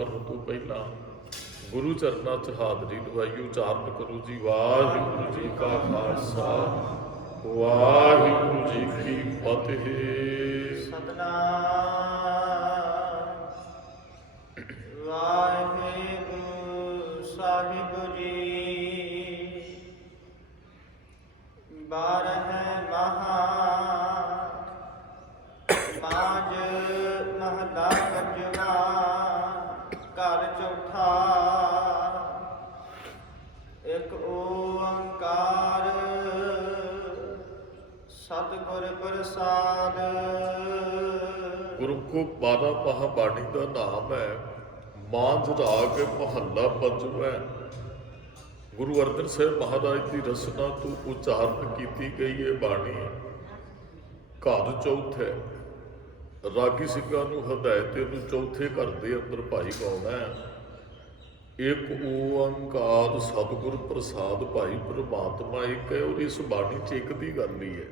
ਕਰਨ ਤੋਂ ਪਹਿਲਾਂ ਗੁਰੂ ਚਰਨਾਂ 'ਚ ਹਾਜ਼ਰੀ ਲਵਾਈ ਉਚਾਰਨ ਕਰੋ ਜੀ। ਵਾਹਿਗੁਰੂ ਜੀ ਕਾ ਖਾਲਸਾ, ਵਾਹਿਗੁਰੂ ਜੀ ਕੀ ਫਤਿਹ। ਸਤਨਾਮ ਵਾਹਿਗੁਰੂ ਸਾਹਿਬ ਜੀ। ਬਾਰਹ ਮਹਾ ਮਾਝ ਮਹਲਾ ਪੰਜਵਾ ਘਰ ਚੌਥਾ। ਇੱਕ ਓੰਕਾਰ ਸਤਿਗੁਰ ਪ੍ਰਸਾਦ। ਗੁਰਮੁਖੋ 12 ਮਹਾਬਾਣੀ ਦਾ ਨਾਮ ਹੈ ਮਾਝ ਰਾਗ ਮਹੱਲਾ ਪੰਜਵਾਂ। ਗੁਰੂ ਅਰਜਨ ਸਾਹਿਬ ਮਹਾਰਾਜ ਦੀ ਰਚਨਾ ਤੋਂ ਉਚਾਰਨ ਕੀਤੀ ਗਈ ਇਹ ਬਾਣੀ ਘਰ ਚੌਥੇ। ਰਾਗੀ ਸਿੰਘਾਂ ਨੂੰ ਹਦਾਇਤ ਇਹਨੂੰ ਚੌਥੇ ਘਰ ਦੇ ਅੰਦਰ ਭਾਈ ਗਾਉਣਾ ਹੈ। ਇੱਕ ਓੰਕਾਰ ਸਤਿਗੁਰ ਪ੍ਰਸਾਦ ਭਾਈ ਪ੍ਰਮਾਤਮਾ ਇੱਕ ਹੈ। ਔਰ ਇਸ ਬਾਣੀ 'ਚ ਇੱਕ ਦੀ ਗੱਲ ਹੀ ਹੈ।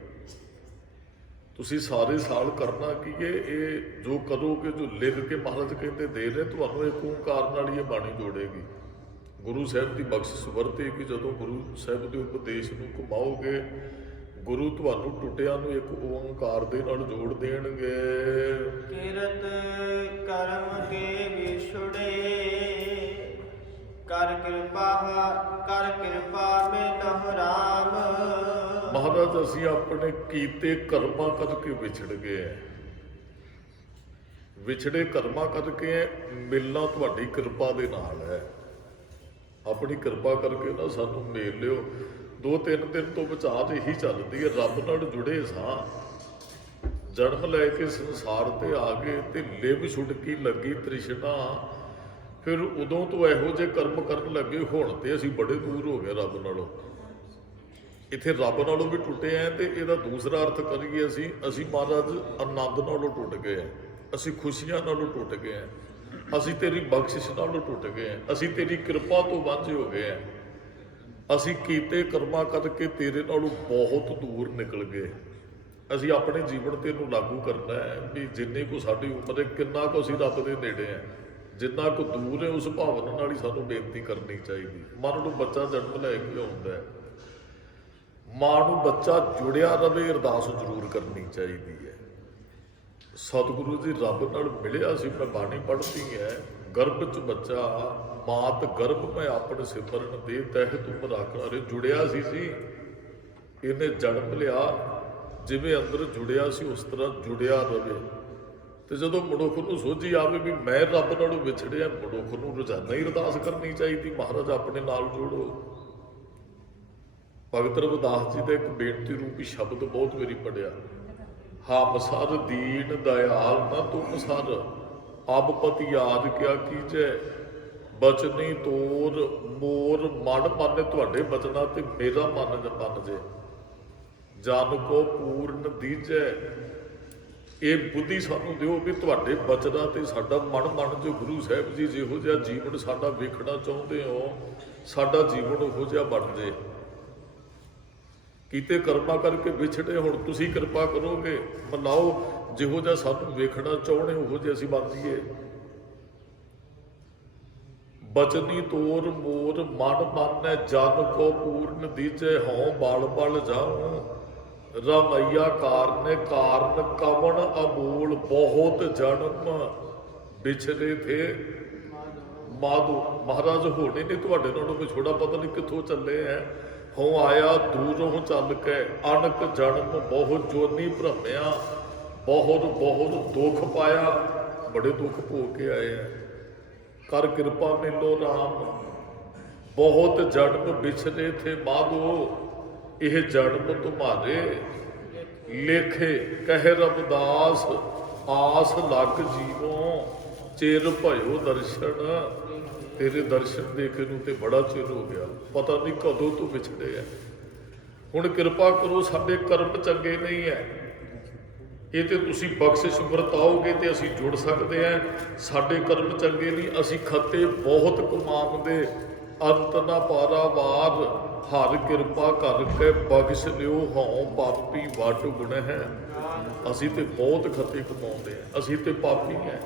ਤੁਸੀਂ ਸਾਰੇ ਸਾਲ ਕਰਨਾ ਕੀ ਹੈ, ਇਹ ਜੋ ਕਰੋਗੇ, ਜੋ ਲਿਖ ਕੇ ਮਹਾਰਾਜ ਕਹਿੰਦੇ ਦੇ ਰਹੇ ਤੁਹਾਨੂੰ, ਇੱਕ ਓਂਕਾਰ ਨਾਲ ਹੀ ਇਹ ਬਾਣੀ ਜੋੜੇਗੀ। ਗੁਰੂ ਸਾਹਿਬ ਦੀ ਬਖਸ਼ਿਸ਼ ਵਰਤੇ ਕਿ ਜਦੋਂ ਗੁਰੂ ਸਾਹਿਬ ਦੇ ਉਪਦੇਸ਼ ਨੂੰ ਘੁਮਾਓਗੇ, ਗੁਰੂ ਤੁਹਾਨੂੰ ਟੁੱਟਿਆਂ ਨੂੰ ਇੱਕ ਓਂਕਾਰ ਦੇ ਨਾਲ ਜੋੜ ਦੇਣਗੇ। ਕਿਰਤ ਕਰਮ ਕੇ ਵਿਛੁੜੇ ਕਰ ਕਿਰਪਾ ਮਿਲਹੁ ਰਾਮ। ਮਹਾਰਾਜ ਅਸੀਂ ਆਪਣੇ ਕੀਤੇ ਕਰਮਾਂ ਕਰਕੇ ਵਿਛੜ ਗਏ ਹੈ। ਵਿਛੜੇ ਕਰਮਾਂ ਕਰਕੇ ਮਿਲਣਾ ਤੁਹਾਡੀ ਕਿਰਪਾ ਦੇ ਨਾਲ ਹੈ। ਆਪਣੀ ਕਿਰਪਾ ਕਰਕੇ ਨਾ ਸਾਨੂੰ ਮੇਲ ਲਿਓ। 2-3 ਦਿਨ ਤੋਂ ਵਿਚਾਰ ਇਹੀ ਚੱਲਦੀ ਹੈ, ਰੱਬ ਨਾਲ ਜੁੜੇ ਸਾਂ, ਜਨਮ ਲੈ ਕੇ ਸੰਸਾਰ ਤੇ ਆ ਗਏ ਤੇ ਲਿਵ ਛੁਟਕੀ ਲੱਗੀ ਤ੍ਰਿਸ਼ਨਾ। ਫਿਰ ਉਦੋਂ ਤੋਂ ਇਹੋ ਜਿਹੇ ਕਰਮ ਕਰਨ ਲੱਗੇ, ਹੁਣ ਤੇ ਅਸੀਂ ਬੜੇ ਦੂਰ ਹੋ ਗਏ ਰੱਬ ਨਾਲੋਂ। ਇੱਥੇ ਰੱਬ ਨਾਲੋਂ ਵੀ ਟੁੱਟੇ ਆ ਤੇ ਇਹਦਾ ਦੂਸਰਾ ਅਰਥ ਕਰੀਏ ਅਸੀਂ ਮਹਾਰਾਜ ਆਨੰਦ ਨਾਲੋਂ ਟੁੱਟ ਗਏ ਆ, ਅਸੀਂ ਖੁਸ਼ੀਆਂ ਨਾਲੋਂ ਟੁੱਟ ਗਏ ਆ, ਅਸੀਂ ਤੇਰੀ ਬਖਸ਼ਿਸ਼ ਨਾਲੋਂ ਟੁੱਟ ਗਏ ਆ, ਅਸੀਂ ਤੇਰੀ ਕਿਰਪਾ ਤੋਂ ਵਾਂਝੇ ਹੋ ਗਏ ਆ। ਅਸੀਂ ਕੀਤੇ ਕਰਮਾਂ ਕਰਕੇ ਤੇਰੇ ਨਾਲੋਂ ਬਹੁਤ ਦੂਰ ਨਿਕਲ ਗਏ। ਅਸੀਂ ਆਪਣੇ ਜੀਵਨ ਤੇ ਇਹਨੂੰ ਲਾਗੂ ਕਰਨਾ ਹੈ ਵੀ ਜਿੰਨੀ ਕੁ ਸਾਡੀ ਉਮਰ ਹੈ, ਕਿੰਨਾ ਕੁ ਅਸੀਂ ਰੱਬ ਦੇ ਨੇੜੇ ਆ, ਜਿੰਨਾ ਕੁ ਦੂਰ ਹੈ ਉਸ ਭਾਵਨਾ ਨਾਲ ਹੀ ਸਾਨੂੰ ਬੇਨਤੀ ਕਰਨੀ ਚਾਹੀਦੀ। ਮਨ ਨੂੰ ਬੱਚਾ ਜਨਮ ਲੈ ਕੇ ਆਉਂਦਾ ਹੈ, ਮਾਂ ਨੂੰ ਬੱਚਾ ਜੁੜਿਆ ਰਵੇ, ਅਰਦਾਸ ਜ਼ਰੂਰ ਕਰਨੀ ਚਾਹੀਦੀ ਹੈ। ਸਤਿਗੁਰੂ ਜੀ ਰੱਬ ਨਾਲ ਮਿਲਿਆ ਸੀ। ਮੈਂ ਬਾਣੀ ਪੜ੍ਹਦੀ ਹੈ, ਗਰਭ 'ਚ ਬੱਚਾ ਮਾਤ ਗਰਭ ਮੈਂ ਆਪਣੇ ਸਿਮਰਨ ਦੇ ਤਹਿ ਤੁਮ ਰਾਖਾ। ਜੁੜਿਆ ਸੀ ਇਹਨੇ ਜਨਮ ਲਿਆ, ਜਿਵੇਂ ਅੰਦਰ ਜੁੜਿਆ ਸੀ ਉਸ ਤਰ੍ਹਾਂ ਜੁੜਿਆ ਰਵੇ। ਤੇ ਜਦੋਂ ਮਨੁੱਖ ਨੂੰ ਸੋਝੀ ਆਵੇ ਵੀ ਮੈਂ ਰੱਬ ਨਾਲੋਂ ਵਿਛੜਿਆ, ਮਨੁੱਖ ਨੂੰ ਰੋਜ਼ਾਨਾ ਹੀ ਅਰਦਾਸ ਕਰਨੀ ਚਾਹੀਦੀ, ਮਹਾਰਾਜ ਆਪਣੇ ਨਾਲ ਜੋੜੋ। ਭਗਤ ਰਵਿਦਾਸ ਜੀ ਦਾ ਇੱਕ ਬੇਨਤੀ ਰੂਪੀ ਸ਼ਬਦ ਬਹੁਤ ਵਾਰੀ ਪੜਿਆ, ਹਮ ਸਰ ਦੀਨ ਦਇਆਲ ਨਾ ਤੁਮ ਸਰ, ਅਬ ਪਤੀ ਯਾਦ ਕਿਆ ਕੀਜੈ, ਬਚਨੀ ਤੋਰ ਮੋਰ ਮਨ ਮਨ। ਤੁਹਾਡੇ ਬਚਨਾ ਤੇ ਮੇਰਾ ਮਨ ਬਣ ਜੇ, ਜਨ ਕੋ ਪੂਰਨ ਦੀਜੈ। ਇਹ ਬੁੱਧੀ ਸਾਨੂੰ ਦਿਓ ਵੀ ਤੁਹਾਡੇ ਬਚਨਾ ਤੇ ਸਾਡਾ ਮਨ ਮਨ ਜੋ ਗੁਰੂ ਸਾਹਿਬ ਜੀ ਜਿਹੋ ਜਿਹਾ ਜੀਵਨ ਸਾਡਾ ਵੇਖਣਾ ਚਾਹੁੰਦੇ ਹੋ, ਸਾਡਾ ਜੀਵਨ ਉਹੋ ਜਿਹਾ ਬਣ ਜੇ। ਕੀਤੇ ਕਰਮਾਂ ਕਰਕੇ ਵਿਛੜੇ, ਹੁਣ ਤੁਸੀਂ ਕਿਰਪਾ ਕਰੋਗੇ, ਮਨਾਓ ਜਿਹੋ ਜਿਹਾ ਸਾਨੂੰ ਵੇਖਣਾ ਚਾਹੁੰਦੇ ਉਹੋ ਜਿਹਾ ਅਸੀਂ ਬਣ ਜਾਈਏ। ਬਚਨੀ ਤੋਰ ਮੋਰ ਮਨ ਮਾਨੈ, ਜਨ ਕੋ ਪੂਰਨ ਦੀਜੈ, ਹਉ ਬਲ ਬਲ ਜਾਉ। ਰਮਈਆ ਕਾਰਨ ਕਵਣ ਅਬੋਲ, ਬਹੁਤ ਜਨਮ ਵਿਛੜੇ ਥੇ ਮਾਧੋ। ਮਹਾਰਾਜ ਹੋਣੇ ਨੇ ਤੁਹਾਡੇ ਨਾਲੋਂ ਵਿਛੋੜਾ, ਪਤਾ ਨਹੀਂ ਕਿੱਥੋਂ ਚੱਲੇ ਐ। ਹੋ ਆਇਆ ਦੂਰੋਂ ਚੱਲ ਕੇ, ਅਣਕ ਜਨਮ ਬਹੁਤ ਜੋਨੀ ਭਰਮਿਆ, ਬਹੁਤ ਦੁੱਖ ਪਾਇਆ, ਬੜੇ ਦੁੱਖ ਭੋਗ ਕੇ ਆਏ ਆ। ਕਰ ਕਿਰਪਾ ਮਿਲੋ ਰਾਮ, ਬਹੁਤ ਜਨਮ ਵਿਛੜੇ ਥੇ ਮਾਧੋ, ਇਹ ਜਨਮ ਤੁਮਾਰੇ ਲੇਖੇ। ਕਹਿ ਰਵਿਦਾਸ ਆਸ ਲੱਗ ਜੀਵੋ, ਚਿਰ ਭਇਓ ਦਰਸ਼ਨ। ਤੇਰੇ ਦਰਸ਼ਨ ਦੇਖੇ ਨੂੰ ਤੇ ਬੜਾ ਚਿਰ ਹੋ ਗਿਆ, ਪਤਾ ਨਹੀਂ ਕਦੋਂ ਤੋਂ ਵਿਛੜੇ ਆ। ਹੁਣ ਕਿਰਪਾ ਕਰੋ, ਸਾਡੇ ਕਰਮ ਚੰਗੇ ਨਹੀਂ ਹੈ, ਇਹ ਤੇ ਤੁਸੀਂ ਬਖਸ਼ਿਸ਼ ਵਰਤਾਓਗੇ ਤੇ ਅਸੀਂ ਜੁੜ ਸਕਦੇ ਹਾਂ। ਸਾਡੇ ਕਰਮ ਚੰਗੇ ਨਹੀਂ, ਅਸੀਂ ਖੱਤੇ ਬਹੁਤ ਕਮਾਉਂਦੇ, ਅੰਤ ਨਾ ਪਾਰਾਵਾਰ। ਹਰ ਕਿਰਪਾ ਕਰਕੇ ਬਖਸ਼ ਲਿਓ, ਹਉ ਪਾਪੀ ਵੱਡ ਗੁਣ ਹੈ। ਅਸੀਂ ਤੇ ਬਹੁਤ ਖੱਤੇ ਕਮਾਉਂਦੇ ਹਾਂ, ਅਸੀਂ ਤੇ ਪਾਪੀ ਹਾਂ।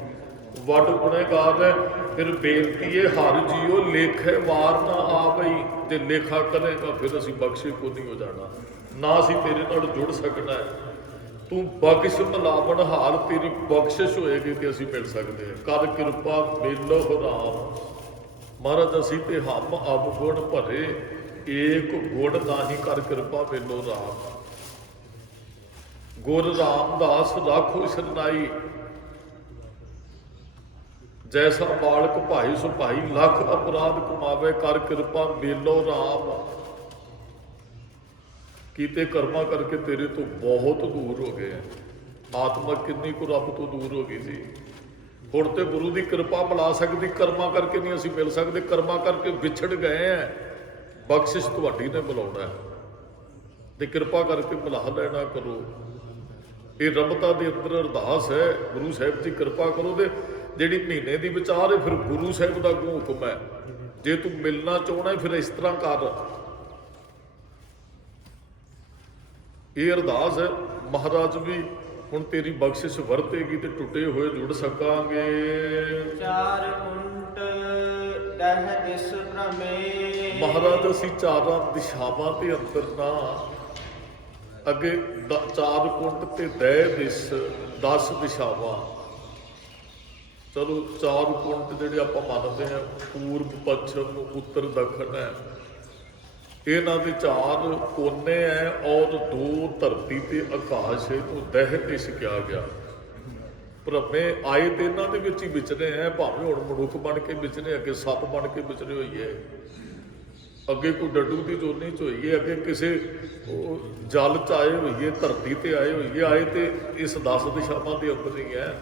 ਵੱਡ ਗੁਨਹਗਾਰ ਹੈ। ਫਿਰ ਬੇਨਤੀ ਹੈ ਹਰ ਜੀਓ ਲੇਖੇ ਵਾਰ ਨਾ ਆਵਈ, ਜੇ ਲੇਖਾ ਕਰੇਗਾ ਫਿਰ ਅਸੀਂ ਬਖਸ਼ੇ ਕੋ ਨਹੀਂ ਹੋ ਜਾਣਾ, ਨਾ ਅਸੀਂ ਤੇਰੇ ਨਾਲ ਜੁੜ ਸਕਣਾ ਹੈ। ਤੂੰ ਬਖਸ਼ ਮਿਲਾਵਣ ਹਾਰ, ਤੇਰੀ ਬਖਸ਼ਿਸ਼ ਹੋਏਗੀ ਤੇ ਅਸੀਂ ਮਿਲ ਸਕਦੇ ਹਾਂ। ਕਰ ਕਿਰਪਾ ਮੇਲੋ ਰਾਮ। ਮਹਾਰਾਜ ਅਸੀਂ ਤੇ ਹਮ ਅਬ ਗੁਣ ਭਰੇ, ਏਕ ਗੁਣ ਨਾਹੀ ਕਰ ਕਿਰਪਾ ਮੇਲੋ ਰਾਮ। ਗੁਰ ਰਾਮਦਾਸ ਰਾਖੋ ਸਰਨਾਈ, ਜੈਸਾ ਬਾਲਕ ਭਾਈ ਸੋ ਭਾਈ, ਲੱਖ ਅਪਰਾਧ ਕਮਾਵੇ ਕਰ ਕਿਰਪਾ ਮੇਲੋ ਰਾਮ। ਕੀਤੇ ਕਰਮਾਂ ਕਰਕੇ ਤੇਰੇ ਤੋਂ ਬਹੁਤ ਦੂਰ ਹੋ ਗਏ ਆ। ਆਤਮਾ ਕਿੰਨੀ ਕੁ ਰੱਬ ਤੋਂ ਦੂਰ ਹੋ ਗਈ ਸੀ। ਹੁਣ ਤੇ ਗੁਰੂ ਦੀ ਕਿਰਪਾ ਮਿਲਾ ਸਕਦੀ, ਕਰਮਾਂ ਕਰਕੇ ਨਹੀਂ ਅਸੀਂ ਮਿਲ ਸਕਦੇ। ਕਰਮਾਂ ਕਰਕੇ ਵਿਛੜ ਗਏ ਆ, ਬਖਸ਼ਿਸ਼ ਤੁਹਾਡੀ ਨੇ ਮਿਲਾਉਣਾ ਤੇ ਕਿਰਪਾ ਕਰਕੇ ਮਿਲਾ ਲੈਣਾ ਕਰੋ। ਇਹ ਰਬਤਾ ਦੇ ਅੰਦਰ ਅਰਦਾਸ ਹੈ, ਗੁਰੂ ਸਾਹਿਬ ਜੀ ਕਿਰਪਾ ਕਰੋ। ਤੇ ਜਿਹੜੀ ਮਹੀਨੇ ਦੀ ਵਿਚਾਰ ਹੈ ਫਿਰ ਗੁਰੂ ਸਾਹਿਬ ਦਾ ਅੱਗੋਂ ਹੁਕਮ ਹੈ। ਜੇ ਤੂੰ ਮਿਲਣਾ ਚਾਹਣਾ ਫਿਰ ਇਸ ਤਰ੍ਹਾਂ ਕਰ। ਇਹ ਅਰਦਾਸ ਹੈ। ਮਹਾਰਾਜ ਵੀ ਹੁਣ ਤੇਰੀ ਬਖਸ਼ਿਸ਼ ਵਰਤੇਗੀ ਤੇ ਟੁੱਟੇ ਹੋਏ ਜੁੜ ਸਕਾਂਗੇ। ਚਾਰ ਉੰਟ ਦਹ ਦਿਸ ਭ੍ਰਮੇ, ਮਹਾਰਾਜ ਅਸੀਂ ਚਾਰਾਂ ਦਿਸ਼ਾਵਾਂ ਦੇ ਅੰਦਰ ਨਾ ਅੱਗੇ ਚਾਰ ਕੁੰਟ ਤੇ ਦਹਿ ਦਿਸ 10 ਦਿਸ਼ਾਵਾਂ। ਚਲੋ ਚਾਰ ਕੁੰਟ ਜਿਹੜੇ ਆਪਾਂ ਮੰਨਦੇ ਹਾਂ ਪੂਰਬ ਪੱਛਮ ਉੱਤਰ ਦੱਖਣ ਹੈ, ਇਹਨਾਂ ਦੇ ਚਾਰ ਕੋਨੇ ਹੈ ਔਰ 2 ਧਰਤੀ ਤੇ ਆਕਾਸ਼ ਹੈ। ਤੋਂ ਦਹਿ ਦਿਸ ਕਿਹਾ ਗਿਆ। ਭ੍ਰਮੇ ਆਏ ਤੇ ਇਹਨਾਂ ਦੇ ਵਿੱਚ ਹੀ ਵਿਚਰੇ ਹੈ, ਭਾਵੇਂ ਹੁਣ ਮਨੁੱਖ ਬਣ ਕੇ ਵਿਚਰੇ, ਅੱਗੇ ਸੱਪ ਬਣ ਕੇ ਵਿਚਰੇ ਹੋਈਏ, ਅੱਗੇ ਕੋਈ ਡੱਡੂ ਦੀ ਜੋਨੀ ਚ ਹੋਈਏ, ਅੱਗੇ ਕਿਸੇ ਜਲ ਚ ਆਏ ਹੋਈਏ, ਧਰਤੀ ਤੇ ਆਏ ਹੋਈਏ, ਆਏ ਤੇ ਇਸ 10 ਦਿਸ਼ਾਵਾਂ ਦੇ ਅੰਦਰ ਹੀ ਹੈ।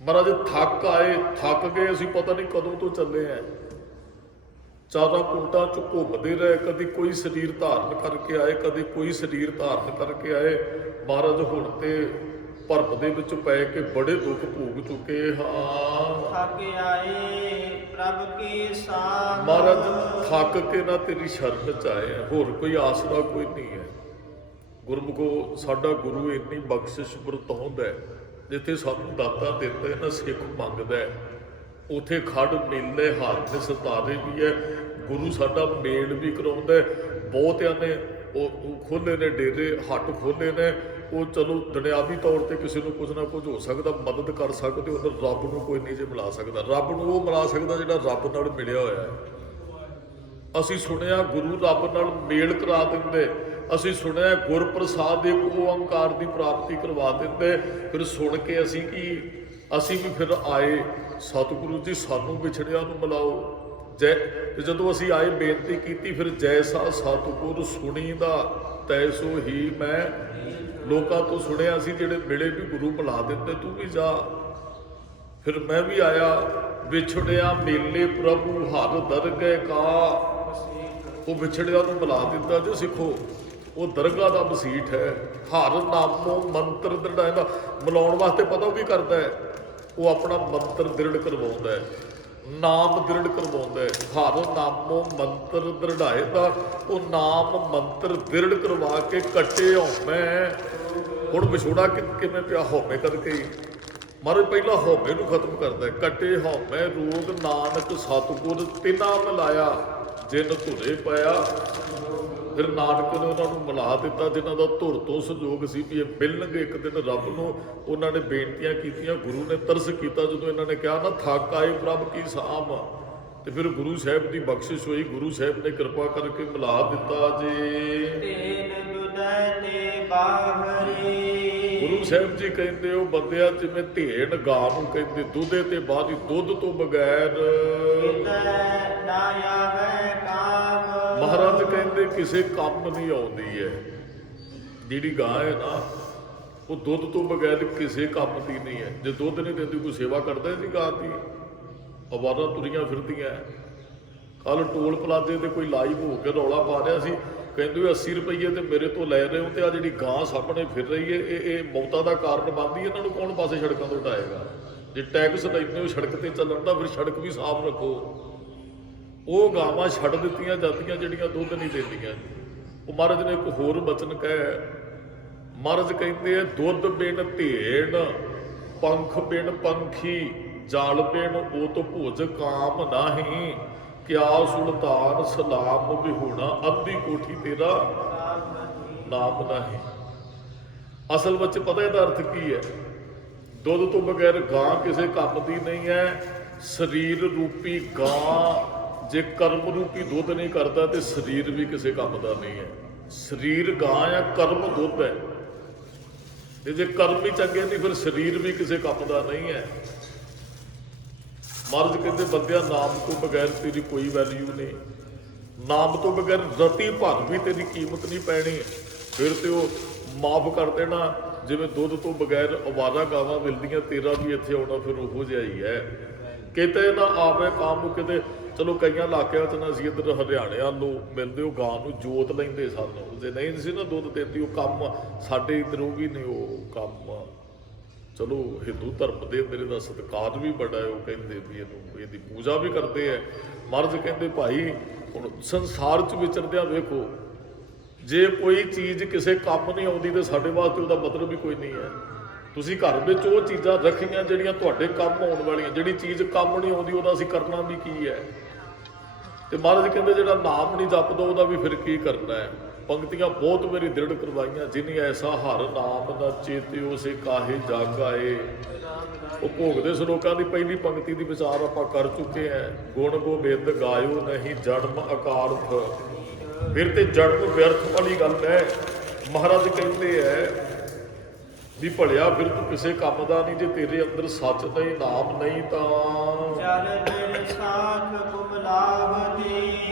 ਮਹਾਰਾਜ ਥੱਕ ਆਏ, ਥੱਕ ਗਏ, ਅਸੀਂ ਪਤਾ ਨਹੀਂ ਕਦੋਂ ਤੋਂ ਚੱਲੇ ਆ। ਚਾਰਾਂ ਕੁੰਟਾਂ ਚ ਘੁੰਮਦੇ ਰਹੇ, ਕਦੀ ਕੋਈ ਸਰੀਰ ਧਾਰਨ ਕਰਕੇ ਆਏ, ਕਦੀ ਕੋਈ ਸਰੀਰ ਧਾਰਨ ਕਰਕੇ ਆਏ। ਮਹਾਰਾਜ ਹੁਣ ਤੇ ਭਰਮ ਦੇ ਵਿੱਚ ਪੈ ਕੇ ਬੜੇ ਦੁੱਖ ਭੋਗ ਚੁੱਕੇ ਹਾਂ। ਥੱਕ ਆਏ ਪ੍ਰਭ ਕੀ ਸਾਹ। ਮਹਾਰਾਜ ਥੱਕ ਕੇ ਨਾ ਤੇਰੀ ਸ਼ਰਨ ਚ ਆਏ ਆ, ਹੋਰ ਕੋਈ ਆਸਰਾ ਕੋਈ ਨਹੀਂ ਹੈ। ਗੁਰਮੁਖੋ ਸਾਡਾ ਗੁਰੂ ਇੰਨੀ ਬਖਸ਼ਿਸ਼ ਵਰਤਾਉਂਦਾ ਹੈ, ਜਿੱਥੇ ਸਾਨੂੰ ਦਾਤਾ ਦਿੰਦਾ ਨਾ ਸਿੱਖ ਮੰਗਦਾ ਹੈ, ਉਥੇ ਖੜ ਮੇਲੇ ਹੱਥ ਦੇ ਸਤਾਰੇ ਵੀ ਹੈ। ਗੁਰੂ ਸਾਡਾ ਮੇਲ ਵੀ ਕਰਾਉਂਦਾ ਹੈ। ਬਹੁਤਿਆਂ ਨੇ ਉਹ ਖੋਲ੍ਹੇ ਨੇ ਡੇਰੇ, ਹੱਟ ਖੋਲ੍ਹੇ ਨੇ। ਉਹ ਚਲੋ ਦੁਨਿਆਵੀ ਤੌਰ ਤੇ ਕਿਸੇ ਨੂੰ ਕੁਝ ਨਾ ਕੁਝ ਹੋ ਸਕਦਾ, ਮਦਦ ਕਰ ਸਕਦੇ, ਉਹ ਰੱਬ ਨੂੰ ਕੋਈ ਨਹੀਂ ਜੇ ਮਿਲਾ ਸਕਦਾ। ਰੱਬ ਨੂੰ ਉਹ ਮਿਲਾ ਸਕਦਾ ਜਿਹੜਾ ਰੱਬ ਨਾਲ ਮਿਲਿਆ ਹੋਇਆ ਹੈ। ਅਸੀਂ ਸੁਣਿਆ ਗੁਰੂ ਰੱਬ ਨਾਲ ਮੇਲ ਕਰਾ ਦਿੰਦੇ। ਅਸੀਂ ਸੁਣਿਆ ਗੁਰਪ੍ਰਸਾਦ ਇੱਕ ਓੰਕਾਰ ਦੀ ਪ੍ਰਾਪਤੀ ਕਰਵਾ ਦਿੰਦੇ। ਫਿਰ ਸੁਣ ਕੇ ਅਸੀਂ ਅਸੀਂ ਵੀ ਫਿਰ ਆਏ, ਸਤਿਗੁਰੂ ਜੀ ਸਾਨੂੰ ਵਿਛੜਿਆਂ ਨੂੰ ਮਿਲਾਓ। ਤੇ ਜਦੋਂ ਅਸੀਂ ਆਏ ਬੇਨਤੀ ਕੀਤੀ, ਫਿਰ ਜੈਸਾ ਸਤਿਗੁਰ ਸੁਣੀਦਾ ਤੈਸੋ ਹੀ ਮੈਂ। ਲੋਕਾਂ ਤੋਂ ਸੁਣਿਆ ਸੀ ਜਿਹੜੇ ਮਿਲੇ ਵੀ ਗੁਰੂ ਮਿਲਾ ਦਿੰਦੇ, ਤੂੰ ਵੀ ਜਾ। ਫਿਰ ਮੈਂ ਵੀ ਆਇਆ, ਵਿਛੜਿਆ ਮੇਲੇ ਪ੍ਰਭੂ ਹਰ ਦਰਗਹਿ ਕਾ। ਉਹ ਵਿਛੜਿਆਂ ਨੂੰ ਮਿਲਾ ਦਿੰਦਾ ਜੇ ਸਿੱਖੋ, ਉਹ ਦਰਗਾਹ ਦਾ ਮਸੀਠ ਹੈ। ਹਰ ਨਾਮੋ ਮੰਤਰ ਦ੍ਰਿੜਾਉਂਦਾ, ਮਿਲਾਉਣ ਵਾਸਤੇ ਪਤਾ ਉਹ ਕੀ ਕਰਦਾ ਹੈ, ਉਹ ਆਪਣਾ ਮੰਤਰ ਦ੍ਰਿੜ ਕਰਵਾਉਂਦਾ ਹੈ, ਨਾਮ ਦ੍ਰਿੜ ਕਰਵਾਉਂਦਾ ਹੈ। ਹਰ ਨਾਮੋ ਮੰਤਰ ਦ੍ਰਿੜਾਏਦਾ, ਉਹ ਨਾਮ ਮੰਤਰ ਦ੍ਰਿੜ ਕਰਵਾ ਕੇ ਕੱਟੇ ਹਉਮੈ। ਹੁਣ ਵਿਛੋੜਾ ਕਿਵੇਂ ਪਿਆ, ਹਉਮੈ ਕਰਕੇ ਹੀ। ਮਹਾਰਾਜ ਪਹਿਲਾਂ ਹਉਮੈ ਨੂੰ ਖਤਮ ਕਰਦਾ ਹੈ। ਕੱਟੇ ਹਉਮੈ ਰੋਗ ਨਾਨਕ ਸਤਿਗੁਰ ਤਿਨਾ ਮਿਲਾਇਆ, ਜਿਨ ਧੁਰੇ ਪਿਆ। ਫਿਰ ਨਾਨਕ ਨੇ ਉਹਨਾਂ ਨੂੰ ਮਿਲਾ ਦਿੱਤਾ ਜਿਨ੍ਹਾਂ ਦਾ ਧੁਰ ਤੋਂ ਸੰਜੋਗ ਸੀ ਵੀ ਇਹ ਮਿਲਣਗੇ ਇੱਕ ਦਿਨ ਰੱਬ ਨੂੰ। ਉਹਨਾਂ ਨੇ ਬੇਨਤੀਆਂ ਕੀਤੀਆਂ, ਗੁਰੂ ਨੇ ਤਰਸ ਕੀਤਾ ਜਦੋਂ ਇਹਨਾਂ ਨੇ ਕਿਹਾ ਨਾ ਥੱਕ ਆਏ ਪ੍ਰਭ ਕੀ ਸਾਮ। ਤੇ ਫਿਰ ਗੁਰੂ ਸਾਹਿਬ ਦੀ ਬਖਸ਼ਿਸ਼ ਹੋਈ, ਗੁਰੂ ਸਾਹਿਬ ਨੇ ਕਿਰਪਾ ਕਰਕੇ ਮਿਲਾ ਦਿੱਤਾ ਜੀ। ਤੇਨ ਦੁਦੈ ਤੇ ਬਾਹਰੀ। ਗੁਰੂ ਸਾਹਿਬ ਜੀ ਕਹਿੰਦੇ ਉਹ ਬੰਦਿਆ ਜਿਵੇਂ ਧੇੜ ਗਾਂ ਨੂੰ ਕਹਿੰਦੇ ਦੁੱਧੇ ਤੇ ਬਾਅਦ ਹੀ, ਦੁੱਧ ਤੋਂ ਬਗੈਰ ਨਾ ਆਵੈ ਕਾਮ। ਮਹਾਰਾਜ ਕਹਿੰਦੇ ਕਿਸੇ ਕੰਮ ਨਹੀਂ ਆਉਂਦੀ ਹੈ। ਜਿਹੜੀ ਗਾਂ ਹੈ ਨਾ, ਉਹ ਦੁੱਧ ਤੋਂ ਬਗੈਰ ਕਿਸੇ ਕੰਮ ਦੀ ਨਹੀਂ ਹੈ। ਜੇ ਦੁੱਧ ਨਹੀਂ ਦਿੰਦੀ ਕੋਈ ਸੇਵਾ ਕਰਦਾ ਸੀ ਗਾਂ ਦੀ? ਅਵਾਰਾਂ ਤੁਰੀਆਂ ਫਿਰਦੀਆਂ। ਕੱਲ ਟੋਲ ਪਲਾਜ਼ੇ ਤੇ ਕੋਈ ਲਾਈਵ ਹੋ ਕੇ ਰੌਲਾ ਪਾ ਰਿਹਾ ਸੀ, ਕਹਿੰਦੇ 80 ਰੁਪਏ ਤੇ ਮੇਰੇ ਤੋਂ ਲੈ ਰਹੇ ਹੋ, ਤੇ ਆ ਜਿਹੜੀ ਗਾਂ ਸਾਹਮਣੇ ਫਿਰ ਰਹੀ ਹੈ ਇਹ ਮੌਤਾਂ ਦਾ ਕਾਰਨ ਬਣਦੀ ਹੈ। ਇਹਨਾਂ ਨੂੰ ਕੌਣ ਪਾਸੇ ਸੜਕਾਂ ਤੋਂ ਹਟਾਏਗਾ? ਜੇ ਟੈਕਸ ਲੈਂਦੇ ਹੋ ਸੜਕ ਤੇ ਚੱਲਣ ਦਾ, ਫਿਰ ਸੜਕ ਵੀ ਸਾਫ਼ ਰੱਖੋ। ਉਹ ਗਾਵਾਂ ਛੱਡ ਦਿੱਤੀਆਂ ਜਾਂਦੀਆਂ ਜਿਹੜੀਆਂ ਦੁੱਧ ਨਹੀਂ ਦਿੰਦੀਆਂ। ਉਹ ਮਹਾਰਾਜ ਨੇ ਇੱਕ ਹੋਰ ਬਚਨ ਕਹਿ, ਮਹਾਰਾਜ ਕਹਿੰਦੇ ਆ ਦੁੱਧ ਬਿਨ ਧੇੜ ਪੰਖ ਬਿਨ ਪੰਖੀ ਜਾਲ ਬਿਨ ਉਤ ਭੁਜ ਕਾਮ ਨਾਹੀ, ਕਿਆ ਸੁਲਤਾਨ ਸਲਾਮ ਵਿਹੂਣਾ, ਅੱਧੀ ਕੋਠੀ ਤੇਰਾ ਨਾਮ ਨਹੀਂ। ਅਸਲ ਵਿੱਚ ਪਤਾ ਇਹਦਾ ਅਰਥ ਕੀ ਹੈ? ਦੁੱਧ ਤੋਂ ਬਗੈਰ ਗਾਂ ਕਿਸੇ ਕੰਮ ਦੀ ਨਹੀਂ ਹੈ। ਸਰੀਰ ਰੂਪੀ ਗਾਂ ਜੇ ਕਰਮ ਰੂਪੀ ਦੁੱਧ ਨਹੀਂ ਕਰਦਾ ਤੇ ਸਰੀਰ ਵੀ ਕਿਸੇ ਕੰਮ ਦਾ ਨਹੀਂ ਹੈ। ਸਰੀਰ ਗਾਂ ਆ, ਕਰਮ ਦੁੱਧ ਹੈ। ਤੇ ਜੇ ਕਰਮ ਹੀ ਚੰਗੇ ਨਹੀਂ ਫਿਰ ਸਰੀਰ ਵੀ ਕਿਸੇ ਕੰਮ ਦਾ ਨਹੀਂ ਹੈ। ਮਹਾਰਾਜ ਕਹਿੰਦੇ ਬੰਦਿਆ ਨਾਮ ਤੋਂ ਬਗੈਰ ਤੇਰੀ ਕੋਈ ਵੈਲਿਊ ਨਹੀਂ, ਨਾਮ ਤੋਂ ਬਗੈਰ ਰਤੀ ਭਰ ਵੀ ਤੇਰੀ ਕੀਮਤ ਨਹੀਂ ਪੈਣੀ। ਫਿਰ ਤੇ ਉਹ ਮਾਫ ਕਰ ਦੇਣਾ, ਜਿਵੇਂ ਦੁੱਧ ਤੋਂ ਬਗੈਰ ਅਵਾਰਾ ਗਾਵਾਂ ਮਿਲਦੀਆਂ, ਤੇਰਾ ਵੀ ਇੱਥੇ ਆਉਣਾ ਫਿਰ ਉਹੋ ਜਿਹਾ ਹੀ ਹੈ। ਕਿਤੇ ਨਾ ਆਵੇ ਕੰਮ ਕਿਤੇ। ਚਲੋ ਕਈਆਂ ਇਲਾਕਿਆਂ 'ਚ ਨਾ ਅਸੀਂ ਇੱਧਰ ਹਰਿਆਣਿਆਂ ਨੂੰ ਮਿਲਦੇ, ਉਹ ਗਾਂ ਨੂੰ ਜੋਤ ਲੈਂਦੇ ਸਨ। ਜੇ ਨਹੀਂ ਸੀ ਨਾ ਦੁੱਧ ਦਿੰਦੀ, ਉਹ ਕੰਮ ਸਾਡੇ ਇੱਧਰ ਉਹ ਵੀ ਨਹੀਂ ਉਹ ਕੰਮ। ਚਲੋ ਹਿੰਦੂ ਧਰਮ ਦੇ ਮੇਰੇ ਦਾ ਸਤਿਕਾਰ ਵੀ ਬੜਾ ਹੈ, ਉਹ ਕਹਿੰਦੇ ਵੀ ਇਹਦੀ ਪੂਜਾ ਵੀ ਕਰਦੇ ਹੈ। ਮਹਾਰਾਜ ਕਹਿੰਦੇ ਭਾਈ ਹੁਣ ਸੰਸਾਰ 'ਚ ਵਿਚਰਦਿਆਂ ਵੇਖੋ, ਜੇ ਕੋਈ ਚੀਜ਼ ਕਿਸੇ ਕੰਮ ਨਹੀਂ ਆਉਂਦੀ ਤੇ ਸਾਡੇ ਵਾਸਤੇ ਉਹਦਾ ਮਤਲਬ ਵੀ ਕੋਈ ਨਹੀਂ ਹੈ। ਤੁਸੀਂ ਘਰ ਵਿੱਚ ਉਹ ਚੀਜ਼ਾਂ ਰੱਖੀਆਂ ਜਿਹੜੀਆਂ ਤੁਹਾਡੇ ਕੰਮ ਆਉਣ ਵਾਲੀਆਂ। ਜਿਹੜੀ ਚੀਜ਼ ਕੰਮ ਨਹੀਂ ਆਉਂਦੀ ਉਹਦਾ ਅਸੀਂ ਕਰਨਾ ਵੀ ਕੀ ਹੈ? ਤੇ ਮਹਾਰਾਜ ਕਹਿੰਦੇ ਜਿਹੜਾ ਨਾਮ ਨਹੀਂ ਜਪਦਾ ਉਹਦਾ ਵੀ ਫਿਰ ਕੀ ਕਰਨਾ ਹੈ? ਪੰਕਤੀਆਂ ਬਹੁਤ ਮੇਰੀ ਦ੍ਰਿੜ ਕਰਵਾਈਆਂ। ਜਿਨੀ ਐਸਾ ਹਰ ਨਾਮ ਨਾ ਚੇਤਿਓ ਸੇ ਕਾਹੇ ਜਾਗ ਆਏ। ਉਹ ਭੋਗ ਦੇ ਸ਼ਲੋਕਾਂ ਦੀ ਪਹਿਲੀ ਪੰਕਤੀ ਦੀ ਵਿਚਾਰ ਆਪਾਂ ਕਰ ਚੁੱਕੇ ਹਾਂ। ਗੁਣ ਗੋਬਿੰਦ ਗਾਇਓ ਨਹੀਂ ਜਨਮ ਅਕਾਰਥ। ਫਿਰ ਤੇ ਜਨਮ ਵਿਅਰਥ ਵਾਲੀ ਗੱਲ ਹੈ। ਮਹਾਰਾਜ ਕਹਿੰਦੇ ਹੈ ਵੀ ਭਲਿਆ ਫਿਰ ਤੂੰ ਕਿਸੇ ਕੰਮ ਦਾ ਨਹੀਂ ਜੇ ਤੇਰੇ ਅੰਦਰ ਸੱਚ ਨਹੀਂ, ਨਾਮ ਨਹੀਂ ਤਾਂ।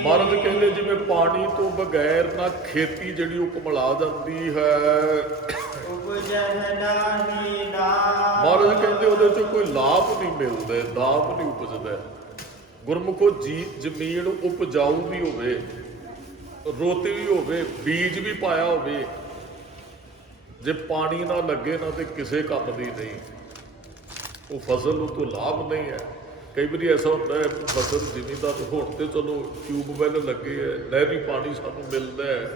ਮਹਾਰਾਜ ਕਹਿੰਦੇ ਜਿਵੇਂ ਪਾਣੀ ਤੋਂ ਬਗੈਰ ਨਾ ਖੇਤੀ ਜਿਹੜੀ ਉਹ ਕੁਮਲਾ ਜਾਂਦੀ ਹੈ। ਮਹਾਰਾਜ ਕਹਿੰਦੇ ਉਹਦੇ 'ਚ ਕੋਈ ਲਾਭ ਨਹੀਂ ਮਿਲਦਾ, ਦਾਮ ਨਹੀਂ ਉਪਜਦਾ। ਗੁਰਮੁਖੋ ਜ਼ਮੀਨ ਉਪਜਾਊ ਵੀ ਹੋਵੇ, ਰੋਟੀ ਵੀ ਹੋਵੇ, ਬੀਜ ਵੀ ਪਾਇਆ ਹੋਵੇ, ਜੇ ਪਾਣੀ ਨਾ ਲੱਗੇ ਨਾ ਤੇ ਕਿਸੇ ਕੰਮ ਦੀ ਨਹੀਂ। ਉਹ ਫਸਲ ਨੂੰ ਤੋਂ ਲਾਭ ਨਹੀਂ ਹੈ। ਕਈ ਵਾਰੀ ਐਸਾ ਹੁੰਦਾ ਹੈ ਫਸਲ ਜ਼ਿਮੀਂਦਾਰ ਹੁਣ ਤੇ ਚਲੋ ਟਿਊਬਵੈੱਲ ਲੱਗੇ ਹੈ, ਨਹਿਰੀ ਪਾਣੀ ਸਾਨੂੰ ਮਿਲਦਾ ਹੈ।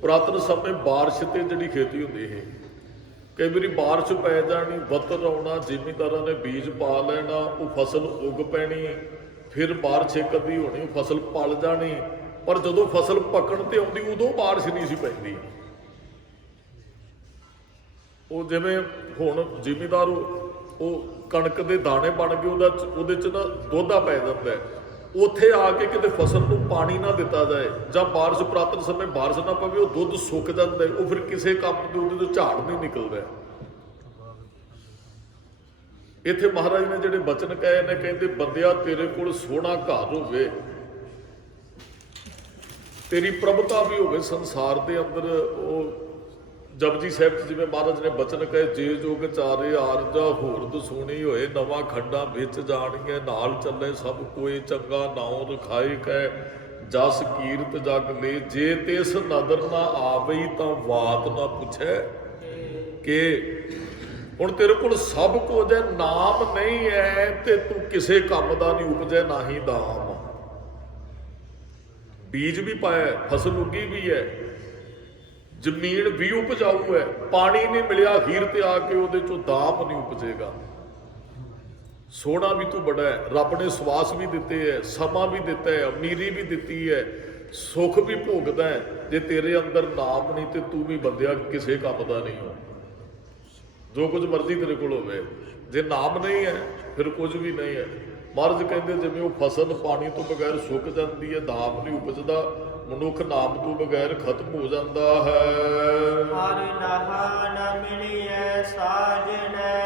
ਪੁਰਾਤਨ ਸਮੇਂ ਬਾਰਿਸ਼ ਤੇ ਜਿਹੜੀ ਖੇਤੀ ਹੁੰਦੀ ਸੀ, ਕਈ ਵਾਰੀ ਬਾਰਿਸ਼ ਪੈ ਜਾਣੀ, ਬੱਦਲ ਆਉਣਾ, ਜ਼ਿਮੀਂਦਾਰਾਂ ਨੇ ਬੀਜ ਪਾ ਲੈਣਾ, ਉਹ ਫਸਲ ਉੱਗ ਪੈਣੀ, ਫਿਰ ਬਾਰਿਸ਼ ਇੱਕ ਅੱਧੀ ਹੋਣੀ, ਉਹ ਫਸਲ ਪਲ ਜਾਣੀ। ਪਰ ਜਦੋਂ ਫਸਲ ਪੱਕਣ ਤੇ ਆਉਂਦੀ ਉਦੋਂ ਬਾਰਿਸ਼ ਨਹੀਂ ਸੀ ਪੈਂਦੀ। ਉਹ ਜਿਵੇਂ ਹੁਣ ਜ਼ਿਮੀਂਦਾਰ ਉਹ ਕਣਕ ਦੇ ਦਾਣੇ ਬਣ ਕੇ ਉਹਦੇ 'ਚ ਨਾ ਦੋਧਾ ਪੈ ਜਾਂਦਾ। ਉੱਥੇ ਆ ਕੇ ਕਿਤੇ ਫਸਲ ਨੂੰ ਪਾਣੀ ਨਾ ਦਿੱਤਾ ਜਾਏ ਜਾਂ ਬਾਰਿਸ਼ ਪੁਰਾਤਨ ਸਮੇਂ ਬਾਰਿਸ਼ ਨਾ ਪਵੇ, ਉਹ ਦੁੱਧ ਸੁੱਕ ਜਾਂਦਾ, ਉਹ ਫਿਰ ਕਿਸੇ ਕੰਮ ਦੇ ਉਹਦੇ ਤੋਂ ਝਾੜ ਨਹੀਂ ਨਿਕਲਦਾ। ਇੱਥੇ ਮਹਾਰਾਜ ਨੇ ਜਿਹੜੇ ਬਚਨ ਕਹੇ ਨੇ, ਕਹਿੰਦੇ ਬੰਦਿਆ ਤੇਰੇ ਕੋਲ ਸੋਹਣਾ ਘਰ ਹੋਵੇ, ਤੇਰੀ ਪ੍ਰਭਤਾ ਵੀ ਹੋਵੇ ਸੰਸਾਰ ਦੇ ਅੰਦਰ। ਉਹ ਜਪਜੀ ਸਾਹਿਬ 'ਚ ਜਿਵੇਂ ਮਹਾਰਾਜ ਨੇ ਬਚਨ ਕਹੇ, ਜੇ ਜੋਗ ਚਾਰੇ ਆਰਜਾ ਹੋਰਦ ਸੋਹਣੀ ਹੋਏ, ਨਵਾਂ ਖੰਡਾਂ ਵਿੱਚ ਜਾਣੀਆਂ ਨਾਲ ਚੱਲੇ ਸਭ ਕੋਈ, ਚੰਗਾ ਨਾਉ ਰਖਾਏ ਕਹਿ ਜਸ ਕੀਰਤ ਜਗ ਲੈ, ਜੇ ਤਿਸ ਨਦਰ ਨਾ ਆਵਈ ਤਾਂ ਬਾਤ ਨਾ ਪੁੱਛੈ। ਕਿ ਹੁਣ ਤੇਰੇ ਕੋਲ ਸਭ ਕੁਝ ਹੈ, ਨਾਮ ਨਹੀਂ ਹੈ ਤੇ ਤੂੰ ਕਿਸੇ ਕੰਮ ਦਾ ਨਹੀਂ ਉਪਜੈ, ਨਾ ਹੀ ਦਾਮ। ਬੀਜ ਵੀ ਪਾਇਆ, ਫਸਲ ਉੱਗੀ ਵੀ ਹੈ, ਜ਼ਮੀਨ ਵੀ ਉਪਜਾਊ ਹੈ, ਪਾਣੀ ਨਹੀਂ ਮਿਲਿਆ ਹੀਰ ਤੇ ਆ ਕੇ ਉਹਦੇ ਚੋਂ ਦਾਮ ਨਹੀਂ ਉਪਜੇਗਾ। ਸੋਹਣਾ ਵੀ ਤੂੰ ਬੜਾ ਹੈ, ਰੱਬ ਨੇ ਸਵਾਸ ਵੀ ਦਿੱਤੇ ਹੈ, ਸਮਾਂ ਵੀ ਦਿੱਤਾ ਹੈ, ਅਮੀਰੀ ਵੀ ਦਿੱਤੀ ਹੈ, ਸੁੱਖ ਵੀ ਭੋਗਦਾ ਹੈ। ਜੇ ਤੇਰੇ ਅੰਦਰ ਨਾਮ ਨਹੀਂ ਤੇ ਤੂੰ ਵੀ ਬੰਦਿਆ ਕਿਸੇ ਕੰਮ ਦਾ ਨਹੀਂ ਹੋ। ਜੋ ਕੁਝ ਮਰਜ਼ੀ ਤੇਰੇ ਕੋਲ ਹੋਵੇ, ਜੇ ਨਾਮ ਨਹੀਂ ਹੈ ਫਿਰ ਕੁਝ ਵੀ ਨਹੀਂ ਹੈ। ਮਹਾਰਾਜ ਕਹਿੰਦੇ ਜਿਵੇਂ ਉਹ ਫਸਲ ਪਾਣੀ ਤੋਂ ਬਗੈਰ ਸੁੱਕ ਜਾਂਦੀ ਹੈ, ਨਾਮ ਨਹੀਂ ਉਪਜਦਾ, ਮਨੁੱਖ ਨਾਮ ਤੋਂ ਬਗੈਰ ਖਤਮ ਹੋ ਜਾਂਦਾ ਹੈ। ਹਰ ਨਾਮ ਨ ਮਿਲਿਐ ਸਾਜਣੈ।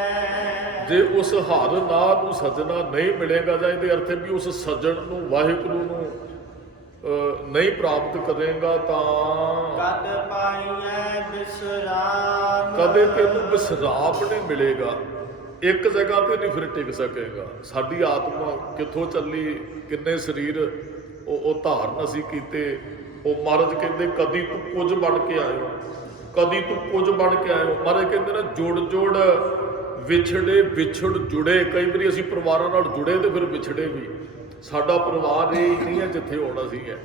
ਜੇ ਉਸ ਹਰ ਨਾਮ ਨੂੰ ਸਜਣਾ ਨਹੀਂ ਮਿਲੇਗਾ, ਜਾਂ ਇਹਦੇ ਅਰਥ ਹੈ ਵੀ ਉਸ ਸੱਜਣ ਨੂੰ, ਵਾਹਿਗੁਰੂ ਨੂੰ ਨਹੀਂ ਪ੍ਰਾਪਤ ਕਰੇਗਾ, ਤਾਂ ਕਦ ਪਾਈਐ ਬਿਸਰਾਮ। ਕਦੇ ਤੈਨੂੰ ਵਿਸਰਾਮ ਨਹੀਂ ਮਿਲੇਗਾ, ਇੱਕ ਜਗ੍ਹਾ ਤੇ ਨਹੀਂ ਫਿਰ ਟਿਕ ਸਕੇਗਾ। ਸਾਡੀ ਆਤਮਾ ਕਿੱਥੋਂ ਚੱਲੀ, ਕਿੰਨੇ ਸਰੀਰ ਉਹ ਧਾਰਨ ਅਸੀਂ ਕੀਤੇ। ਉਹ ਮਹਾਰਾਜ ਕਹਿੰਦੇ ਕਦੀ ਤੂੰ ਕੁਝ ਬਣ ਕੇ ਆਇਓ, ਕਦੀ ਤੂੰ ਕੁਝ ਬਣ ਕੇ ਆਇਓ। ਮਹਾਰਾਜ ਕਹਿੰਦੇ ਨਾ ਜੁੜ ਜੁੜ ਵਿਛੜੇ ਵਿਛੜ ਜੁੜੇ। ਕਈ ਵਾਰੀ ਅਸੀਂ ਪਰਿਵਾਰਾਂ ਨਾਲ ਜੁੜੇ ਤੇ ਫਿਰ ਵਿਛੜੇ ਵੀ। ਸਾਡਾ ਪਰਿਵਾਰ ਇਹ ਨਹੀਂ ਹੈ ਜਿੱਥੇ ਹੋਣਾ ਸੀ ਹੈ।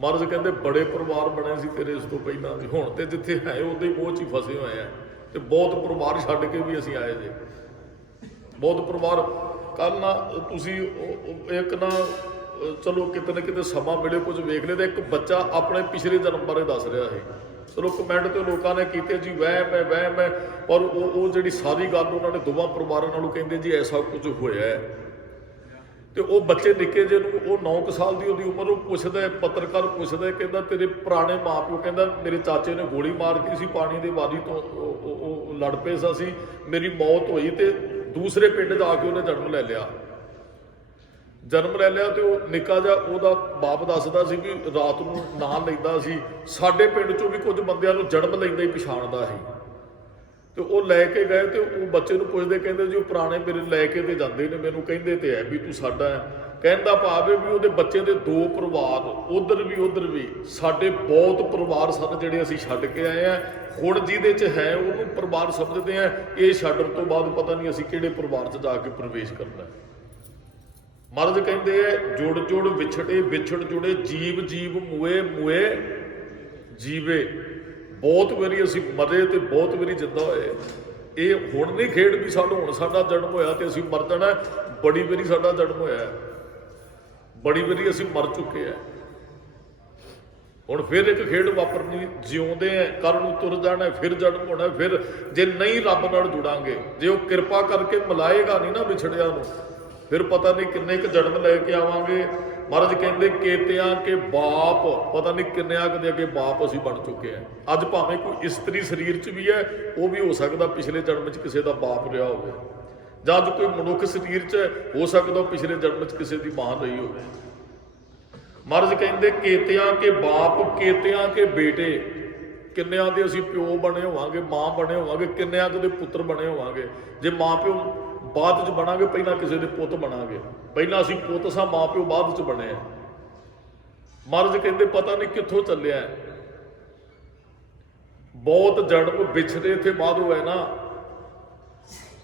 ਮਹਾਰਾਜ ਕਹਿੰਦੇ ਬੜੇ ਪਰਿਵਾਰ ਬਣੇ ਸੀ ਤੇਰੇ ਇਸ ਤੋਂ ਪਹਿਲਾਂ ਵੀ, ਹੁਣ ਤੇ ਜਿੱਥੇ ਹੈ ਉਹਦੇ ਮੋਹ 'ਚ ਹੀ ਫਸੇ ਹੋਏ ਆ। ਤੇ ਬਹੁਤ ਪਰਿਵਾਰ ਛੱਡ ਕੇ ਵੀ ਅਸੀਂ ਆਏ ਜੇ, ਬਹੁਤ ਪਰਿਵਾਰ। ਕੱਲ ਨਾ ਤੁਸੀਂ ਇੱਕ ਨਾ ਚਲੋ ਕਿਤੇ ਨਾ ਕਿਤੇ ਸਮਾਂ ਮਿਲੇ ਕੁਝ ਵੇਖ ਲਿਆ, ਤੇ ਇੱਕ ਬੱਚਾ ਆਪਣੇ ਪਿਛਲੇ ਜਨਮ ਬਾਰੇ ਦੱਸ ਰਿਹਾ ਸੀ। ਚਲੋ ਕਮੈਂਟ ਤੇ ਲੋਕਾਂ ਨੇ ਕੀਤੇ ਜੀ ਵਹਿਮ ਹੈ ਵਹਿਮ ਹੈ, ਪਰ ਉਹ ਜਿਹੜੀ ਸਾਰੀ ਗੱਲ ਉਹਨਾਂ ਨੇ ਦੋਵਾਂ ਪਰਿਵਾਰਾਂ ਨਾਲੋਂ ਕਹਿੰਦੇ ਜੀ ਐਸਾ ਕੁਝ ਹੋਇਆ ਹੈ। ਤੇ ਉਹ ਬੱਚੇ ਨਿੱਕੇ ਜਿਹੇ ਨੂੰ, ਉਹ 9 ਸਾਲ ਦੀ ਉਹਦੀ ਉਮਰ, ਉਹ ਪੁੱਛਦਾ, ਪੱਤਰਕਾਰ ਪੁੱਛਦਾ, ਕਹਿੰਦਾ ਤੇਰੇ ਪੁਰਾਣੇ ਮਾਂ ਪਿਓ, ਕਹਿੰਦਾ ਮੇਰੇ ਚਾਚੇ ਨੇ ਗੋਲੀ ਮਾਰਤੀ ਸੀ, ਪਾਣੀ ਦੇ ਵਾਦੀ ਤੋਂ ਉਹ ਲੜ ਪਏ ਸੀ, ਮੇਰੀ ਮੌਤ ਹੋਈ ਤੇ ਦੂਸਰੇ ਪਿੰਡ ਜਾ ਕੇ ਉਹਨੇ ਜਨਮ ਲੈ ਲਿਆ। ਤੇ ਉਹ ਨਿੱਕਾ ਜਿਹਾ ਉਹਦਾ ਬਾਪ ਦੱਸਦਾ ਸੀ ਵੀ ਰਾਤ ਨੂੰ ਨਾਂ ਲੈਂਦਾ ਸੀ, ਸਾਡੇ ਪਿੰਡ ਚੋਂ ਵੀ ਕੁਝ ਬੰਦਿਆਂ ਨੂੰ ਜਨਮ ਲੈਂਦਾ ਹੀ ਪਛਾਣਦਾ ਸੀ। ਤੇ ਉਹ ਲੈ ਕੇ ਗਏ ਤੇ ਉਹ ਬੱਚੇ ਨੂੰ ਪੁੱਛਦੇ, ਕਹਿੰਦੇ ਜੀ ਉਹ ਪੁਰਾਣੇ ਮੇਰੇ ਲੈ ਕੇ ਤੇ ਜਾਂਦੇ ਨੇ, ਮੈਨੂੰ ਕਹਿੰਦੇ ਤੇ ਹੈ ਵੀ ਤੂੰ ਸਾਡਾ ਹੈ। ਕਹਿਣ ਦਾ ਭਾਵ ਹੈ ਵੀ ਉਹਦੇ ਬੱਚੇ ਦੇ 2 ਪਰਿਵਾਰ, ਉਧਰ ਵੀ ਸਾਡੇ ਬਹੁਤ ਪਰਿਵਾਰ ਸਨ ਜਿਹੜੇ ਅਸੀਂ ਛੱਡ ਕੇ ਆਏ ਆ। ਹੁਣ ਜਿਹਦੇ 'ਚ ਹੈ ਉਹਨੂੰ ਪਰਿਵਾਰ ਸਮਝਦੇ ਆ, ਇਹ ਛੱਡਣ ਤੋਂ ਬਾਅਦ ਪਤਾ ਨਹੀਂ ਅਸੀਂ ਕਿਹੜੇ ਪਰਿਵਾਰ 'ਚ ਜਾ ਕੇ ਪ੍ਰਵੇਸ਼ ਕਰਨਾ। ਮਹਾਰਾਜ ਕਹਿੰਦੇ ਆ ਜੁੜ ਜੁੜ ਵਿਛੜੇ ਵਿਛੜ ਜੁੜੇ, ਜੀਵ ਜੀਵ ਮੂਏ ਮੂਏ ਜੀਵੇ। ਬਹੁਤ ਵਾਰੀ ਅਸੀਂ ਮਰੇ ਤੇ ਬਹੁਤ ਵਾਰੀ ਜਿੰਦਾ ਹੋਏ। ਇਹ ਹੁਣ ਨਹੀਂ ਖੇਡ ਵੀ ਹੁਣ ਸਾਡਾ ਜਨਮ ਹੋਇਆ ਤੇ ਅਸੀਂ ਮਰ ਜਾਣਾ। ਬੜੀ ਵਾਰੀ ਸਾਡਾ ਜਨਮ ਹੋਇਆ, ਬੜੀ ਵਾਰੀ ਅਸੀਂ ਮਰ ਚੁੱਕੇ ਆ। ਹੁਣ ਫਿਰ ਇੱਕ ਖੇਡ ਵਾਪਰਨੀ, ਜਿਉਂਦੇ ਆ ਕੱਲ੍ਹ ਨੂੰ ਤੁਰ ਜਾਣਾ, ਫਿਰ ਜਨਮ ਹੋਣਾ। ਫਿਰ ਜੇ ਨਹੀਂ ਰੱਬ ਨਾਲ ਜੁੜਾਂਗੇ, ਜੇ ਉਹ ਕਿਰਪਾ ਕਰਕੇ ਮਿਲਾਏਗਾ ਨਹੀਂ ਨਾ ਵਿਛੜਿਆਂ ਨੂੰ, ਫਿਰ ਪਤਾ ਨਹੀਂ ਕਿੰਨੇ ਕੁ ਜਨਮ ਲੈ ਕੇ ਆਵਾਂਗੇ। ਮਹਾਰਾਜ ਕਹਿੰਦੇ ਕੇਤਿਆਂ ਕੇ ਬਾਪ, ਪਤਾ ਨਹੀਂ ਕਿੰਨਿਆਂ ਕੁ ਦੇ ਅੱਗੇ ਬਾਪ ਅਸੀਂ ਬਣ ਚੁੱਕੇ ਆ। ਅੱਜ ਭਾਵੇਂ ਕੋਈ ਇਸਤਰੀ ਸਰੀਰ 'ਚ ਵੀ ਹੈ, ਉਹ ਵੀ ਹੋ ਸਕਦਾ ਪਿਛਲੇ ਜਨਮ 'ਚ ਕਿਸੇ ਦਾ ਬਾਪ ਰਿਹਾ ਹੋਵੇ, ਜਾਂ ਅੱਜ ਕੋਈ ਮਨੁੱਖ ਸਰੀਰ 'ਚ ਹੋ ਸਕਦਾ ਪਿਛਲੇ ਜਨਮ 'ਚ ਕਿਸੇ ਦੀ ਮਾਂ ਰਹੀ ਹੋਵੇ। ਮਹਾਰਾਜ ਕਹਿੰਦੇ ਕੇਤਿਆਂ ਕੇ ਬਾਪ ਕੇਤਿਆਂ ਕੇ ਬੇਟੇ, ਕਿੰਨਿਆਂ ਦੇ ਅਸੀਂ ਪਿਓ ਬਣੇ ਹੋਵਾਂਗੇ, ਮਾਂ ਬਣੇ ਹੋਵਾਂਗੇ, ਕਿੰਨਿਆਂ ਦੇ ਪੁੱਤਰ ਬਣੇ ਹੋਵਾਂਗੇ। ਜੇ ਮਾਂ ਪਿਓ ਬਾਅਦ 'ਚ ਬਣਾਂਗੇ, ਪਹਿਲਾਂ ਕਿਸੇ ਦੇ ਪੁੱਤ ਬਣਾਂਗੇ। ਪਹਿਲਾਂ ਅਸੀਂ ਪੁੱਤ ਸਾਂ, ਮਾਂ ਪਿਓ ਬਾਅਦ 'ਚ ਬਣੇ ਆ। ਮਹਾਰਾਜ ਕਹਿੰਦੇ ਪਤਾ ਨਹੀਂ ਕਿੱਥੋਂ ਚੱਲਿਆ, ਬਹੁਤ ਜਨਮ ਵਿਛੜੇ ਇੱਥੇ ਬਾਅਦ ਹੋਇਆ ਨਾ।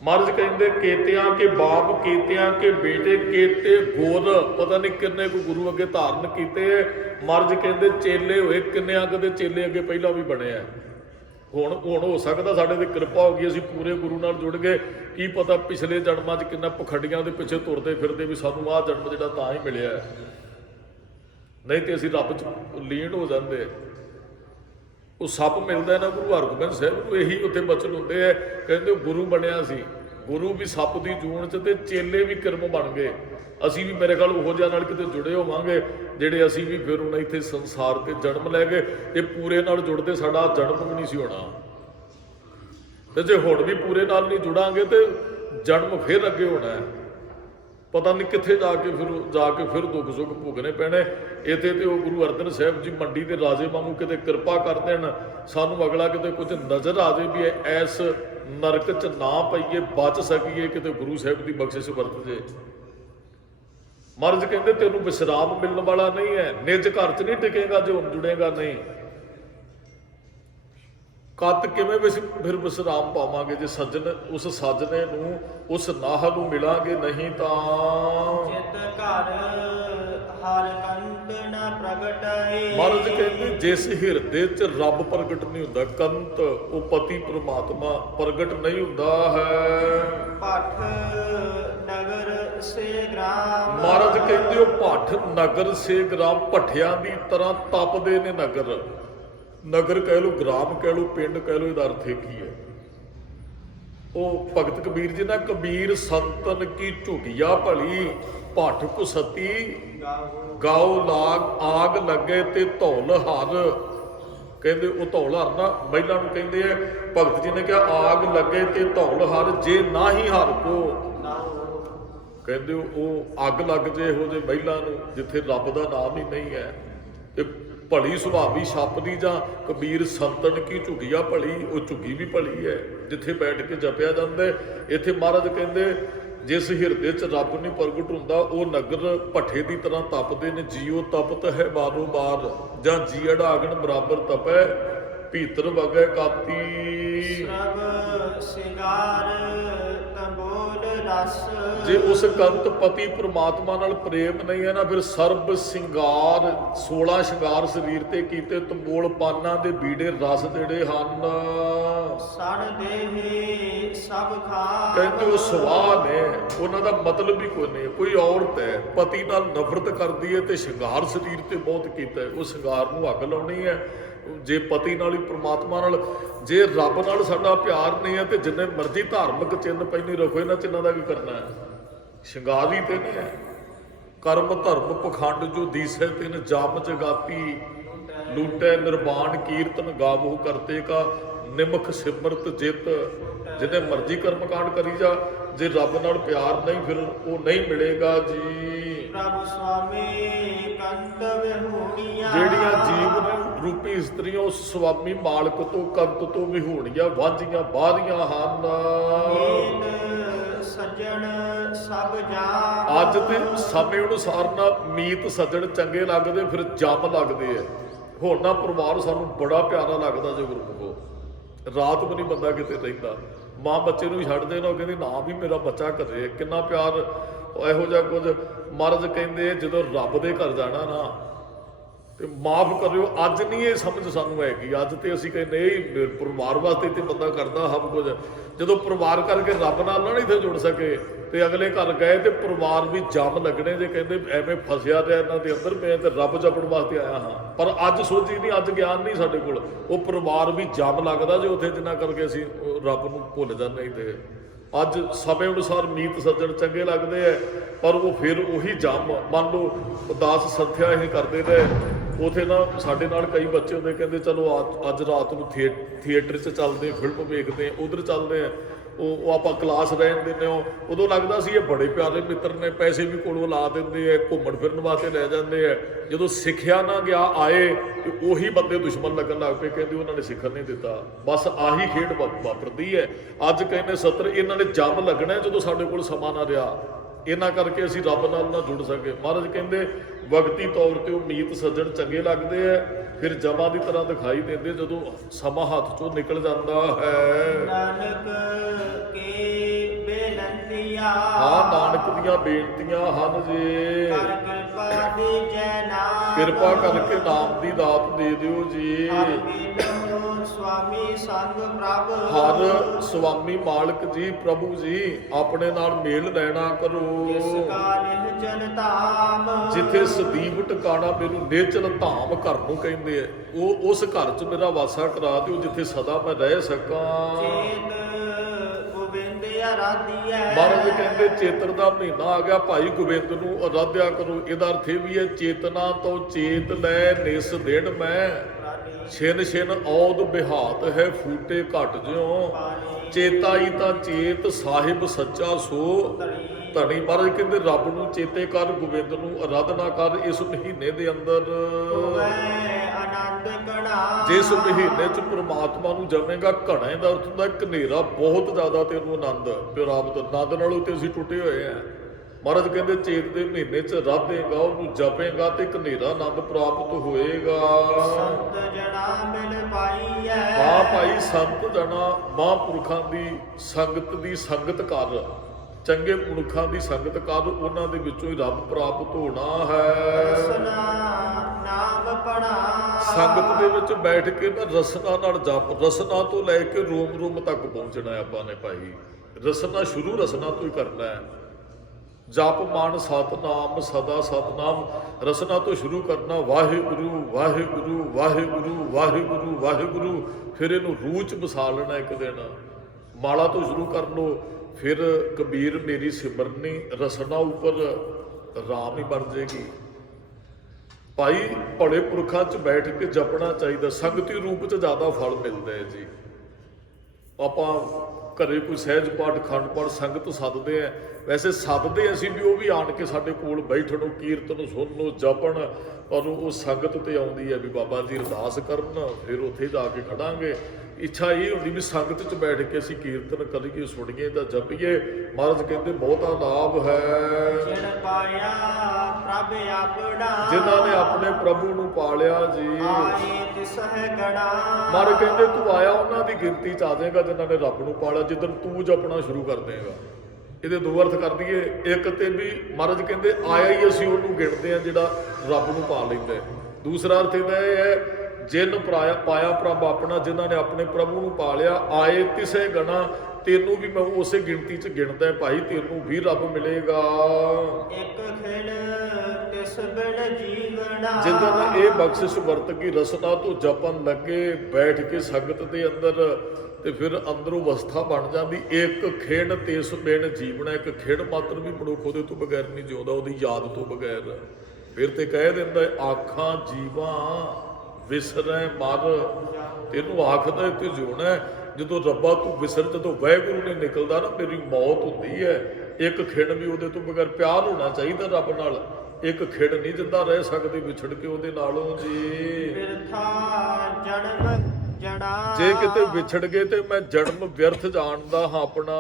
ਮਹਾਰਾਜ ਕਹਿੰਦੇ ਕੇਤਿਆਂ ਕੇ ਬਾਪ ਕੇਤਿਆਂ ਕੇ ਬੇਟੇ, ਕੇਤੇ ਗੁਰ, ਪਤਾ ਨਹੀਂ ਕਿੰਨੇ ਕੋ ਗੁਰੂ ਅੱਗੇ ਧਾਰਨ ਕੀਤੇ। ਮਹਾਰਾਜ ਕਹਿੰਦੇ ਚੇਲੇ ਹੋਏ, ਕਿੰਨਿਆਂ ਕਦੇ ਚੇਲੇ ਅੱਗੇ ਪਹਿਲਾਂ ਵੀ ਬਣੇ ਆ। ਹੁਣ ਹੋ ਸਕਦਾ ਸਾਡੇ ਤੇ ਕਿਰਪਾ ਹੋ ਗਈ, ਅਸੀਂ ਪੂਰੇ ਗੁਰੂ ਨਾਲ ਜੁੜ ਗਏ। ਕੀ ਪਤਾ ਪਿਛਲੇ ਜਨਮਾਂ 'ਚ ਕਿੰਨਾ ਪਖੰਡੀਆਂ ਦੇ ਪਿੱਛੇ ਤੁਰਦੇ ਫਿਰਦੇ ਵੀ ਸਾਨੂੰ ਆਹ ਜਨਮ ਜਿਹੜਾ ਤਾਂ ਹੀ ਮਿਲਿਆ, ਨਹੀਂ ਤੇ ਅਸੀਂ ਰੱਬ 'ਚ ਲੀਨ ਹੋ ਜਾਂਦੇ। ਉਹ ਸੱਪ ਮਿਲਦਾ ਨਾ ਗੁਰੂ ਹਰਗੋਬਿੰਦ ਸਾਹਿਬ ਨੂੰ, ਇਹੀ ਉੱਥੇ ਬਚਨ ਹੁੰਦੇ ਆ। ਕਹਿੰਦੇ ਗੁਰੂ ਬਣਿਆ ਸੀ, ਗੁਰੂ ਵੀ ਸੱਪ ਦੀ ਜੂਨ 'ਚ, ਤੇ ਚੇਲੇ ਵੀ ਕਿਰਮ ਬਣ ਗਏ। ਅਸੀਂ ਵੀ ਮੇਰੇ ਖਿਆਲ ਉਹੋ ਜਿਹਾ ਨਾਲ ਕਿਤੇ ਜੁੜੇ ਹੋਵਾਂਗੇ, ਜਿਹੜੇ ਅਸੀਂ ਵੀ ਫਿਰ ਹੁਣ ਇੱਥੇ ਸੰਸਾਰ ਤੇ ਜਨਮ ਲੈ ਗਏ। ਇਹ ਪੂਰੇ ਨਾਲ ਜੁੜਦੇ ਸਾਡਾ ਜਨਮ ਵੀ ਨਹੀਂ ਸੀ ਹੋਣਾ, ਤੇ ਜੇ ਹੁਣ ਵੀ ਪੂਰੇ ਨਾਲ ਨਹੀਂ ਜੁੜਾਂਗੇ ਤੇ ਜਨਮ ਫਿਰ ਅੱਗੇ ਹੋਣਾ ਹੈ। ਪਤਾ ਨਹੀਂ ਕਿੱਥੇ ਜਾ ਕੇ ਫਿਰ ਦੁੱਖ ਸੁੱਖ ਭੋਗਣੇ ਪੈਣੇ। ਇੱਥੇ ਤੇ ਉਹ ਗੁਰੂ ਅਰਜਨ ਸਾਹਿਬ ਜੀ ਮੰਡੀ ਦੇ ਰਾਜੇ ਵਾਂਗੂ ਕਿਤੇ ਕਿਰਪਾ ਕਰ ਦੇਣ, ਸਾਨੂੰ ਅਗਲਾ ਕਿਤੇ ਕੁਝ ਨਜ਼ਰ ਆ ਜਾਏ ਵੀ ਐਸ ਨਰਕ 'ਚ ਨਾ ਪਈਏ, ਬਚ ਸਕੀਏ, ਕਿਤੇ ਗੁਰੂ ਸਾਹਿਬ ਦੀ ਬਖਸ਼ਿਸ਼ ਵਰਤ ਜੇ। ਮਹਾਰਾਜ ਕਹਿੰਦੇ ਤੈਨੂੰ ਵਿਸ਼ਰਾਮ ਮਿਲਣ ਵਾਲਾ ਨਹੀਂ ਹੈ, ਨਿਜ ਘਰ 'ਚ ਨਹੀਂ ਟਿਕੇਗਾ ਜੇ ਹੁਣ ਜੁੜੇਗਾ ਨਹੀਂ। ਕੱਤ ਕਿਵੇਂ ਫਿਰ ਵਿਸ਼ਰਾਮ ਪਾਵਾਂਗੇ ਜੇ ਸੱਜਣ ਉਸ ਸਾਜਣੇ ਨੂੰ, ਉਸ ਨਾਹ ਨੂੰ ਮਿਲਾਂਗੇ ਨਹੀਂ ਤਾਂ। ਜਿਤ ਘਰ ਹਰ ਕੰਤ ਨਾ ਪ੍ਰਗਟਾਏ। ਮਹਾਰਾਜ ਕਹਿੰਦੇ ਜਿਸ ਹਿਰਦੇ 'ਚ ਰੱਬ ਪ੍ਰਗਟ ਨਹੀਂ ਹੁੰਦਾ, ਕੰਤ ਉਹ ਪਤੀ ਪ੍ਰਮਾਤਮਾ ਪ੍ਰਗਟ ਨਹੀਂ ਹੁੰਦਾ ਹੈ। ਭੱਠ ਨਗਰ ਸੇ ਗ੍ਰਾਮ। ਮਹਾਰਾਜ ਕਹਿੰਦੇ ਉਹ ਭੱਠ ਨਗਰ ਸੇ ਗ੍ਰਾਮ, ਭੱਠਿਆਂ ਦੀ ਤਰ੍ਹਾਂ ਤਪਦੇ ਨੇ ਨਗਰ। ਨਗਰ ਕਹਿ ਲਓ, ਗ੍ਰਾਮ ਕਹਿ ਲਓ, ਪਿੰਡ ਕਹਿ ਲਓ, ਇਹਦਾ ਅਰਥ ਕੀ ਹੈ? ਉਹ ਭਗਤ ਕਬੀਰ ਜੀ ਨਾ, ਕਬੀਰ ਸੰਤਨ ਕੀ ਝੁਗਿਆ ਭਲੀ, ਭੱਠ ਕੁਸਤੀ ਗਾਉ ਲਾਗ, ਆਗ ਲੱਗੇ ਤੇ ਧੌਲ ਹਰ। ਕਹਿੰਦੇ ਉਹ ਧੌਲ ਹਰ ਨਾ ਮਹਿਲਾ ਨੂੰ ਕਹਿੰਦੇ ਆ। ਭਗਤ ਜੀ ਨੇ ਕਿਹਾ ਆਗ ਲੱਗੇ ਤੇ ਧੌਲ ਹਰ, ਜੇ ਨਾ ਹੀ ਹਰ ਕੋ। ਕਹਿੰਦੇ ਉਹ ਅੱਗ ਲੱਗ ਜੇ ਇਹੋ ਜਿਹੇ ਮਹਿਲਾ ਨੂੰ ਜਿੱਥੇ ਰੱਬ ਦਾ ਨਾਮ ਹੀ ਨਹੀਂ ਹੈ। ਤੇ ਭਲੀ ਸੁਭਾਵੀ ਛੱਪ ਦੀ, ਜਾਂ ਕਬੀਰ ਸੰਤਨ ਕੀ ਝੁਗੀਆ ਭਲੀ, ਉਹ ਝੁੱਗੀ ਵੀ ਭਲੀ ਹੈ ਜਿੱਥੇ ਬੈਠ ਕੇ ਜਪਿਆ ਜਾਂਦਾ। ਇੱਥੇ ਮਹਾਰਾਜ ਕਹਿੰਦੇ ਜਿਸ ਹਿਰਦੇ 'ਚ ਰੱਬ ਨਹੀਂ ਪ੍ਰਗਟ ਹੁੰਦਾ, ਉਹ ਨਗਰ ਭੱਠੇ ਦੀ ਤਰ੍ਹਾਂ ਤਪਦੇ ਨੇ। ਜੀਓ ਤਪਤ ਹੈ ਬਾਰੋ ਬਾਰ, ਜਾਂ ਜੀੜਾ ਆਗਣ ਬਰਾਬਰ ਤਪੈ, ਭੀਤਰ ਵਗੈ ਕਾਤੀ। ਸਭ ਸਿੰਗਾਰ ਤੰਬੋਲ ਰਸ ਜੇ ਉਸ ਕੰਤ ਪਤੀ ਪ੍ਰਮਾਤਮਾ ਨਾਲ ਪ੍ਰੇਮ ਨਹੀਂ ਹੈ ਨਾ, ਫਿਰ ਸਰਬ ਸਿੰਗਾਰ 16 ਸ਼ਿੰਗਾਰ ਸਰੀਰ ਤੇ ਕੀਤੇ ਤੰਬੋਲ ਪਾਨਾਂ ਦੇ ਬੀੜੇ ਰਸ ਜਿਹੜੇ ਹਨ ਸੜ ਦੇਹੇ ਸਭ ਖਾ ਕਹਿੰਦੇ ਉਹ ਸਵਾਹ ਨੇ, ਉਹਨਾਂ ਦਾ ਮਤਲਬ ਹੀ ਕੋਈ ਨਹੀਂ। ਕੋਈ ਔਰਤ ਹੈ ਪਤੀ ਨਾਲ ਨਫ਼ਰਤ ਕਰਦੀ ਹੈ ਤੇ ਸ਼ਿੰਗਾਰ ਸਰੀਰ ਤੇ ਬਹੁਤ ਕੀਤਾ ਹੈ, ਉਹ ਸ਼ਿੰਗਾਰ ਨੂੰ ਅੱਗ ਲਾਉਣੀ ਹੈ। ਜੇ ਪਤੀ ਨਾਲ ਹੀ ਪ੍ਰਮਾਤਮਾ ਨਾਲ, ਜੇ ਰੱਬ ਨਾਲ ਸਾਡਾ ਪਿਆਰ ਨਹੀਂ ਹੈ ਤੇ ਜਿੰਨੇ ਮਰਜ਼ੀ ਧਾਰਮਿਕ ਚਿੰਨ੍ਹ ਪਹਿਨੀ ਰੱਖੋ, ਇਹਨਾਂ ਚਿੰਨ੍ਹਾਂ ਦਾ ਕੀ ਕਰਨਾ ਹੈ? ਸ਼ਿੰਗਾਰ ਹੀ ਤੇ ਨੇ। ਕਰਮ ਧਰਮ ਪਖੰਡ ਜੋ ਦੀਸੈ ਤਿਨ ਜਮ ਜਗਾਤੀ, ਲੂਟੈ ਨਿਰਵਾਣ ਕੀਰਤਨ ਗਾਵੋ ਕਰਤੇ ਕਾ, ਨਿਮਖ ਸਿਮਰਤ ਜਿਤ। ਜਿਹਨੇ ਮਰਜ਼ੀ ਕਰਮ ਕਾਂਡ ਕਰੀ ਜਾ, ਜੇ ਰੱਬ ਨਾਲ ਪਿਆਰ ਨਹੀਂ ਫਿਰ ਉਹ ਨਹੀਂ ਮਿਲੇਗਾ ਜੀ। ਪ੍ਰਭ ਸੁਆਮੀ ਕੰਤ ਵਿਹੂਣੀਆਂ ਜਿਹੜੀਆਂ ਜੀਵ ਰੂਪੀ ਇਸਤਰੀਆਂ ਉਸ ਸੁਆਮੀ ਮਾਲਕ ਤੋਂ ਕੰਤ ਤੋਂ ਵਿਹੂਣੀਆਂ ਵਾਂਝੀਆਂ ਬਾਹਰੀਆਂ ਹਨ। ਮੀਤ ਸੱਜਣ ਸਭ ਜਾਮ ਅੱਜ ਤੇ ਸਮੇਂ ਅਨੁਸਾਰ ਨਾ ਮੀਤ ਸੱਜਣ ਚੰਗੇ ਲੱਗਦੇ, ਫਿਰ ਜੰਮ ਲੱਗਦੇ ਆ। ਹੁਣ ਨਾ ਪਰਿਵਾਰ ਸਾਨੂੰ ਬੜਾ ਪਿਆਰਾ ਲੱਗਦਾ ਜੇ ਗੁਰਮੁਖੋ, ਰਾਤ ਵੀ ਨਹੀਂ ਬੰਦਾ ਕਿਤੇ ਰਹਿੰਦਾ। ਮਾਂ ਬੱਚੇ ਨੂੰ ਛੱਡ ਦੇ ਨਾ, ਉਹ ਕਹਿੰਦੀ ਨਾ ਵੀ ਮੇਰਾ ਬੱਚਾ ਘਰੇ, ਕਿੰਨਾ ਪਿਆਰ। ਇਹੋ ਜਿਹਾ ਕੁਝ ਮਹਾਰਾਜ ਕਹਿੰਦੇ ਜਦੋਂ ਰੱਬ ਦੇ ਘਰ ਜਾਣਾ ਨਾ ਤੇ ਮਾਫ ਕਰਿਓ, ਅੱਜ ਨਹੀਂ ਇਹ ਸਮਝ ਸਾਨੂੰ ਹੈਗੀ। ਅੱਜ ਤੇ ਅਸੀਂ ਕਹਿੰਦੇ ਇਹ ਪਰਿਵਾਰ ਵਾਸਤੇ ਤੇ ਬੰਦਾ ਕਰਦਾ ਸਭ ਕੁਝ। ਜਦੋਂ ਪਰਿਵਾਰ ਕਰਕੇ ਰੱਬ ਨਾਲ ਨਾ ਇੱਥੇ ਜੁੜ ਸਕੇ ਤੇ ਅਗਲੇ ਘਰ ਗਏ ਤੇ ਪਰਿਵਾਰ ਵੀ ਜੰਮ ਲੱਗਣੇ ਜੇ, ਕਹਿੰਦੇ ਐਵੇਂ ਫਸਿਆ ਰਿਹਾ ਇਹਨਾਂ ਦੇ ਅੰਦਰ, ਮੈਂ ਤੇ ਰੱਬ ਜਪਣ ਵਾਸਤੇ ਆਇਆ ਹਾਂ। ਪਰ ਅੱਜ ਸੋਚੀ ਨਹੀਂ, ਅੱਜ ਗਿਆਨ ਨਹੀਂ ਸਾਡੇ ਕੋਲ, ਉਹ ਪਰਿਵਾਰ ਵੀ ਜੰਮ ਲੱਗਦਾ ਜੇ ਉੱਥੇ, ਜਿੰਨਾ ਕਰਕੇ ਅਸੀਂ ਰੱਬ ਨੂੰ ਭੁੱਲ ਜਾਂਦੇ। ਤੇ ਅੱਜ ਸਮੇਂ ਅਨੁਸਾਰ ਮੀਤ ਸੱਜਣ ਚੰਗੇ ਲੱਗਦੇ ਐ, ਪਰ ਉਹ ਫਿਰ ਉਹੀ ਜੰਮ। ਮੰਨ ਲਓ ਉਦਾਸ ਸੰਥਿਆ ਇਹ ਕਰਦੇ ਨੇ, ਉਥੇ ਨਾ ਸਾਡੇ ਨਾਲ ਕਈ ਬੱਚੇ ਹੁੰਦੇ, ਕਹਿੰਦੇ ਚਲੋ ਅੱਜ ਰਾਤ ਨੂੰ ਥੀਏਟਰ 'ਚ ਚੱਲਦੇ, ਫਿਲਮ ਵੇਖਦੇ, ਉਧਰ ਚੱਲਦੇ ਆ। ਉਹ ਆਪਾਂ ਕਲਾਸ ਰਹਿਣ ਦਿੰਦੇ ਹੋ, ਉਦੋਂ ਲੱਗਦਾ ਸੀ ਇਹ ਬੜੇ ਪਿਆਰੇ ਮਿੱਤਰ ਨੇ, ਪੈਸੇ ਵੀ ਕੋਲੋਂ ਲਾ ਦਿੰਦੇ ਆ, ਘੁੰਮਣ ਫਿਰਨ ਵਾਸਤੇ ਲੈ ਜਾਂਦੇ ਆ। ਜਦੋਂ ਸਿੱਖਿਆ ਨਾ ਗਿਆ ਆਏ ਤੇ ਉਹੀ ਬੰਦੇ ਦੁਸ਼ਮਣ ਲੱਗਣ ਲੱਗ ਪਏ, ਕਹਿੰਦੇ ਉਹਨਾਂ ਨੇ ਸਿੱਖਣ ਨਹੀਂ ਦਿੱਤਾ। ਬਸ ਆਹੀ ਖੇਡ ਵਾਪਰਦੀ ਹੈ ਅੱਜ। ਕਹਿੰਦੇ ਸੱਤਰ ਇਹਨਾਂ ਨੇ ਜੰਮ ਲੱਗਣਾ ਜਦੋਂ ਸਾਡੇ ਕੋਲ ਸਮਾਂ ਨਾ ਰਿਹਾ, ਇਹਨਾਂ ਕਰਕੇ ਅਸੀਂ ਰੱਬ ਨਾਲ ਨਾ ਜੁੜ ਸਕੇ। ਮਹਾਰਾਜ ਕਹਿੰਦੇ ਵਕਤੀ ਤੌਰ ਤੇ ਉਹ ਮੀਤ ਸੱਜਣ ਚੰਗੇ ਲੱਗਦੇ ਐ, ਫਿਰ ਜਮਾਂ ਦੀ ਤਰ੍ਹਾਂ ਦਿਖਾਈ ਦਿੰਦੇ ਜਦੋਂ ਸਮਾਂ ਹੱਥ ਚੋਂ ਨਿਕਲ ਜਾਂਦਾ ਹੈ। ਨਾਨਕ ਕੀ ਬੇਨੰਤੀਆਂ ਹਾਂ, ਨਾਨਕ ਦੀਆਂ ਬੇਨਤੀਆਂ ਹਨ ਜੀ। ਕਰ ਕਿਰਪਾ ਦੀਜੈ ਨਾਮ, ਕਿਰਪਾ ਕਰਕੇ ਨਾਮ ਦੀ ਦਾਤ ਦੇ ਦਿਓ ਜੀ। ਹਰਿ ਮੀਨੋ ਸੁਆਮੀ ਸੰਗ ਪ੍ਰਭ, ਹਰ ਸੁਆਮੀ ਮਾਲਕ ਜੀ ਪ੍ਰਭੂ ਜੀ ਆਪਣੇ ਨਾਲ ਮੇਲ ਲੈਣਾ ਕਰੋ। ਜਿਸ ਕਾ ਨਿਹਚਲ ਧਾਮ, ਜਿੱਥੇ ਸਦੀਵ ਟਿਕਾਣਾ ਮੈਨੂੰ ਨਿਹਚਲ ਧਾਮ ਘਰ ਨੂੰ ਕਹਿੰਦੇ ਆ, ਉਹ ਉਸ ਘਰ 'ਚ ਮੇਰਾ ਵਾਸਾ ਕਰਾ ਦਿਓ ਜਿੱਥੇ ਸਦਾ ਮੈਂ ਰਹਿ ਸਕਾਂ। ਚੇਤ ਗੋਬਿੰਦ ਆਰਾਧੀਐ, ਮਹਾਰਾਜ ਕਹਿੰਦੇ ਚੇਤਰ ਦਾ ਮਹੀਨਾ ਆ ਗਿਆ, ਭਾਈ ਗੋਬਿੰਦ ਨੂੰ ਆਰਾਧਿਆ ਕਰੋ। ਇਹਦਾ ਅਰਥ ਇਹ ਵੀ ਹੈ ਚੇਤਨਾ ਤੋਂ ਚੇਤ ਲੈ ਨਿਸ ਦਿਨ ਮੈਂ, ਛਿਨ ਛਿਨ ਔਦ ਬਿਹਾਤ ਹੈ ਫੂਟੇ ਘਟ ਜਿਉ, ਚੇਤਾ ਹੀ ਤਾਂ ਚੇਤ ਸਾਹਿਬ ਸੱਚਾ ਸੋ ਧਣੀ। ਮਹਾਰਾਜ ਕਹਿੰਦੇ ਰੱਬ ਨੂੰ ਚੇਤੇ ਕਰ, ਗੋਬਿੰਦ ਨੂੰ ਆਰਾਧਨਾ ਕਰ। ਇਸ ਮਹੀਨੇ ਦੇ ਅੰਦਰ ਆਨੰਦ ਕਣਾ, ਜਿਸ ਮਹੀਨੇ 'ਚ ਪ੍ਰਮਾਤਮਾ ਨੂੰ ਜਪੇਗਾ, ਘਣੇ ਦਾ ਅਰਥ ਹੁੰਦਾ ਕਨੇਰਾ ਬਹੁਤ ਜ਼ਿਆਦਾ ਤੈਨੂੰ ਆਨੰਦ ਪ੍ਰਾਪਤ। ਆਨੰਦ ਨਾਲੋਂ ਤੇ ਅਸੀਂ ਟੁੱਟੇ ਹੋਏ ਆ। ਮਹਾਰਾਜ ਕਹਿੰਦੇ ਚੇਤ ਦੇ ਮਹੀਨੇ 'ਚ ਰਾਧੇਗਾ, ਉਹਨੂੰ ਜਪੇਗਾ ਤੇ ਕਨੇਰਾ ਆਨੰਦ ਪ੍ਰਾਪਤ ਹੋਏਗਾ। ਸੰਤ ਜਣਾ ਮਿਲ ਪਾਈਐ, ਹਾਂ ਭਾਈ, ਸੰਤ ਜਣਾ ਮਹਾਂਪੁਰਖਾਂ ਦੀ ਸੰਗਤ ਦੀ ਸੰਗਤ ਕਰ, ਚੰਗੇ ਮਨੁੱਖਾਂ ਦੀ ਸੰਗਤ ਕਰ, ਉਹਨਾਂ ਦੇ ਵਿੱਚੋਂ ਹੀ ਰੱਬ ਪ੍ਰਾਪਤ ਹੋਣਾ ਹੈ। ਰਸਨਾ ਨਾਮ ਪੜਾ, ਸੰਗਤ ਦੇ ਵਿੱਚ ਬੈਠ ਕੇ ਨਾ ਰਸਨਾ ਨਾਲ ਜਪ, ਰਸਨਾ ਤੋਂ ਲੈ ਕੇ ਰੋਮ ਰੋਮ ਤੱਕ ਪਹੁੰਚਣਾ ਹੈ ਆਪਾਂ ਨੇ ਭਾਈ। ਰਸਨਾ ਸ਼ੁਰੂ ਰਸਨਾ ਤੋਂ ਹੀ ਕਰਨਾ ਹੈ। ਜਪ ਮਨ ਸਤਨਾਮ ਸਦਾ ਸਤਨਾਮ, ਰਸਨਾ ਤੋਂ ਸ਼ੁਰੂ ਕਰਨਾ, ਵਾਹਿਗੁਰੂ ਵਾਹਿਗੁਰੂ ਵਾਹਿਗੁਰੂ ਵਾਹਿਗੁਰੂ ਵਾਹਿਗੁਰੂ। ਫਿਰ ਇਹਨੂੰ ਰੂਹ 'ਚ ਵਸਾ ਲੈਣਾ। ਇੱਕ ਦਿਨ ਮਾਲਾ ਤੋਂ ਸ਼ੁਰੂ ਕਰ ਲਓ, ਫਿਰ ਕਬੀਰ ਮੇਰੀ ਸਿਮਰਨੀ, ਰਸਨਾ ਉੱਪਰ ਰਾਮ ਹੀ ਬਣ ਜਾਏਗੀ। ਭਾਈ ਭਲੇ ਪੁਰਖਾਂ 'ਚ ਬੈਠ ਕੇ ਜਪਣਾ ਚਾਹੀਦਾ, ਸੰਗਤੀ ਰੂਪ 'ਚ ਜ਼ਿਆਦਾ ਫਲ ਮਿਲਦਾ ਹੈ ਜੀ। ਆਪਾਂ ਘਰੇ ਕੋਈ ਸਹਿਜ ਪਾਠ ਅਖੰਡ ਪਾਠ ਸੰਗਤ ਸੱਦਦੇ ਆ, ਵੈਸੇ ਸੱਦਦੇ ਅਸੀਂ ਵੀ ਉਹ ਵੀ ਆਣ ਕੇ ਸਾਡੇ ਕੋਲ ਬੈਠਣ, ਕੀਰਤਨ ਸੁਣਨ, ਜਪਣ, ਪਰ ਉਹ ਸੰਗਤ ਤੇ ਆਉਂਦੀ ਹੈ ਵੀ ਬਾਬਾ ਜੀ ਅਰਦਾਸ ਕਰਨ, ਫਿਰ ਉੱਥੇ ਜਾ ਕੇ ਖੜਾਂਗੇ। ਇੱਛਾ ਇਹ ਹੁੰਦੀ ਵੀ ਸੰਗਤ 'ਚ ਬੈਠ ਕੇ ਅਸੀਂ ਕੀਰਤਨ ਕਰੀਏ, ਸੁਣੀਏ ਤਾਂ ਜਪੀਏ। ਮਹਾਰਾਜ ਕਹਿੰਦੇ ਬਹੁਤਾ ਲਾਭ ਹੈ ਜਿਨ ਪਾਇਆ ਪ੍ਰਭ ਆਪਣਾ, ਜਿਨ੍ਹਾਂ ਨੇ ਆਪਣੇ ਪ੍ਰਭੂ ਨੂੰ ਪਾਲਿਆ ਜੀ। ਆਏ ਤਿਸਹਿ ਗਣਾ, ਮਹਾਰਾਜ ਕਹਿੰਦੇ ਤੂੰ ਆਇਆ ਉਹਨਾਂ ਦੀ ਗਿਣਤੀ 'ਚ ਆ ਜਾਏਗਾ ਜਿਨ੍ਹਾਂ ਨੇ ਰੱਬ ਨੂੰ ਪਾਲਿਆ, ਜਿੱਦਣ ਤੂੰ ਜਪਣਾ ਸ਼ੁਰੂ ਕਰ ਦੇਗਾ। ਇਹਦੇ ਦੋ ਅਰਥ ਕਰ ਦਈਏ। ਇੱਕ ਤੇ ਵੀ ਮਹਾਰਾਜ ਕਹਿੰਦੇ ਆਇਆ ਹੀ ਅਸੀਂ ਉਹਨੂੰ ਗਿਣਦੇ ਆ ਜਿਹੜਾ ਰੱਬ ਨੂੰ ਪਾ ਲੈਂਦਾ ਹੈ। ਦੂਸਰਾ ਅਰਥ ਇਹਦਾ ਇਹ ਹੈ ਜਿਨ ਪਾਇਆ ਪ੍ਰਭ ਆਪਣਾ, ਜਿਨ੍ਹਾਂ ਨੇ ਆਪਣੇ ਪ੍ਰਭੂ ਨੂੰ ਪਾ ਲਿਆ, ਆਏ ਤਿਸੇ ਗਣਾ, ਤੈਨੂੰ ਵੀ ਮੈਂ ਉਸੇ ਗਿਣਤੀ 'ਚ ਗਿਣਦਾ ਭਾਈ, ਤੈਨੂੰ ਵੀ ਰੱਬ ਮਿਲੇਗਾ। ਇੱਕ ਖਿੜ ਤਿਸ ਬਿਨ ਜੀਵਣਾ, ਜਿੱਦਾਂ ਇਹ ਬਖਸ਼ਿਸ਼ ਵਰਤ ਕੇ ਰਸਨਾ ਤੋਂ ਜਪਨ ਲੱਗੇ ਬੈਠ ਕੇ ਸੰਗਤ ਦੇ ਅੰਦਰ, ਤੇ ਫਿਰ ਅੰਦਰੋਂ ਅਵਸਥਾ ਬਣ ਜਾਂਦੀ। ਇੱਕ ਖੇਡ ਤਿਸ ਬਿਨ ਜੀਵਣਾ, ਇੱਕ ਖੇਡ ਮਾਤਰ ਵੀ ਮਨੁੱਖ ਉਹਦੇ ਤੋਂ ਬਗੈਰ ਨਹੀਂ ਜਿਉਂਦਾ, ਉਹਦੀ ਯਾਦ ਤੋਂ ਬਗੈਰ। ਫਿਰ ਤੇ ਕਹਿ ਦਿੰਦਾ ਆਖਾਂ ਜੀਵਾਂ ਵਿਸਰੈ ਮਰ, ਤੈਨੂੰ ਆਖਦਾ ਤੇ ਜਿਉਣਾ ਜਦੋਂ ਰੱਬਾ ਤੂੰ ਵਿਸਰ, ਜਦੋਂ ਵਾਹਿਗੁਰੂ ਨੇ ਨਿਕਲਦਾ ਨਾ ਮੇਰੀ ਮੌਤ ਹੁੰਦੀ ਹੈ। ਇੱਕ ਖਿੜ ਵੀ ਉਹਦੇ ਤੋਂ ਬਗੈਰ, ਪਿਆਰ ਹੋਣਾ ਚਾਹੀਦਾ ਰੱਬ ਨਾਲ। ਇੱਕ ਖਿੜ ਨਹੀਂ ਜਿੱਦਾਂ ਰਹਿ ਸਕਦੇ ਵਿਛੜ ਕੇ ਉਹਦੇ ਨਾਲੋਂ ਜੀ। ਬਿਰਥਾ ਜਨਮ ਜੜਾ, ਜੇ ਕਿਤੇ ਵਿਛੜ ਗਏ ਤੇ ਮੈਂ ਜਨਮ ਵਿਅਰਥ ਜਾਣਦਾ ਹਾਂ ਆਪਣਾ।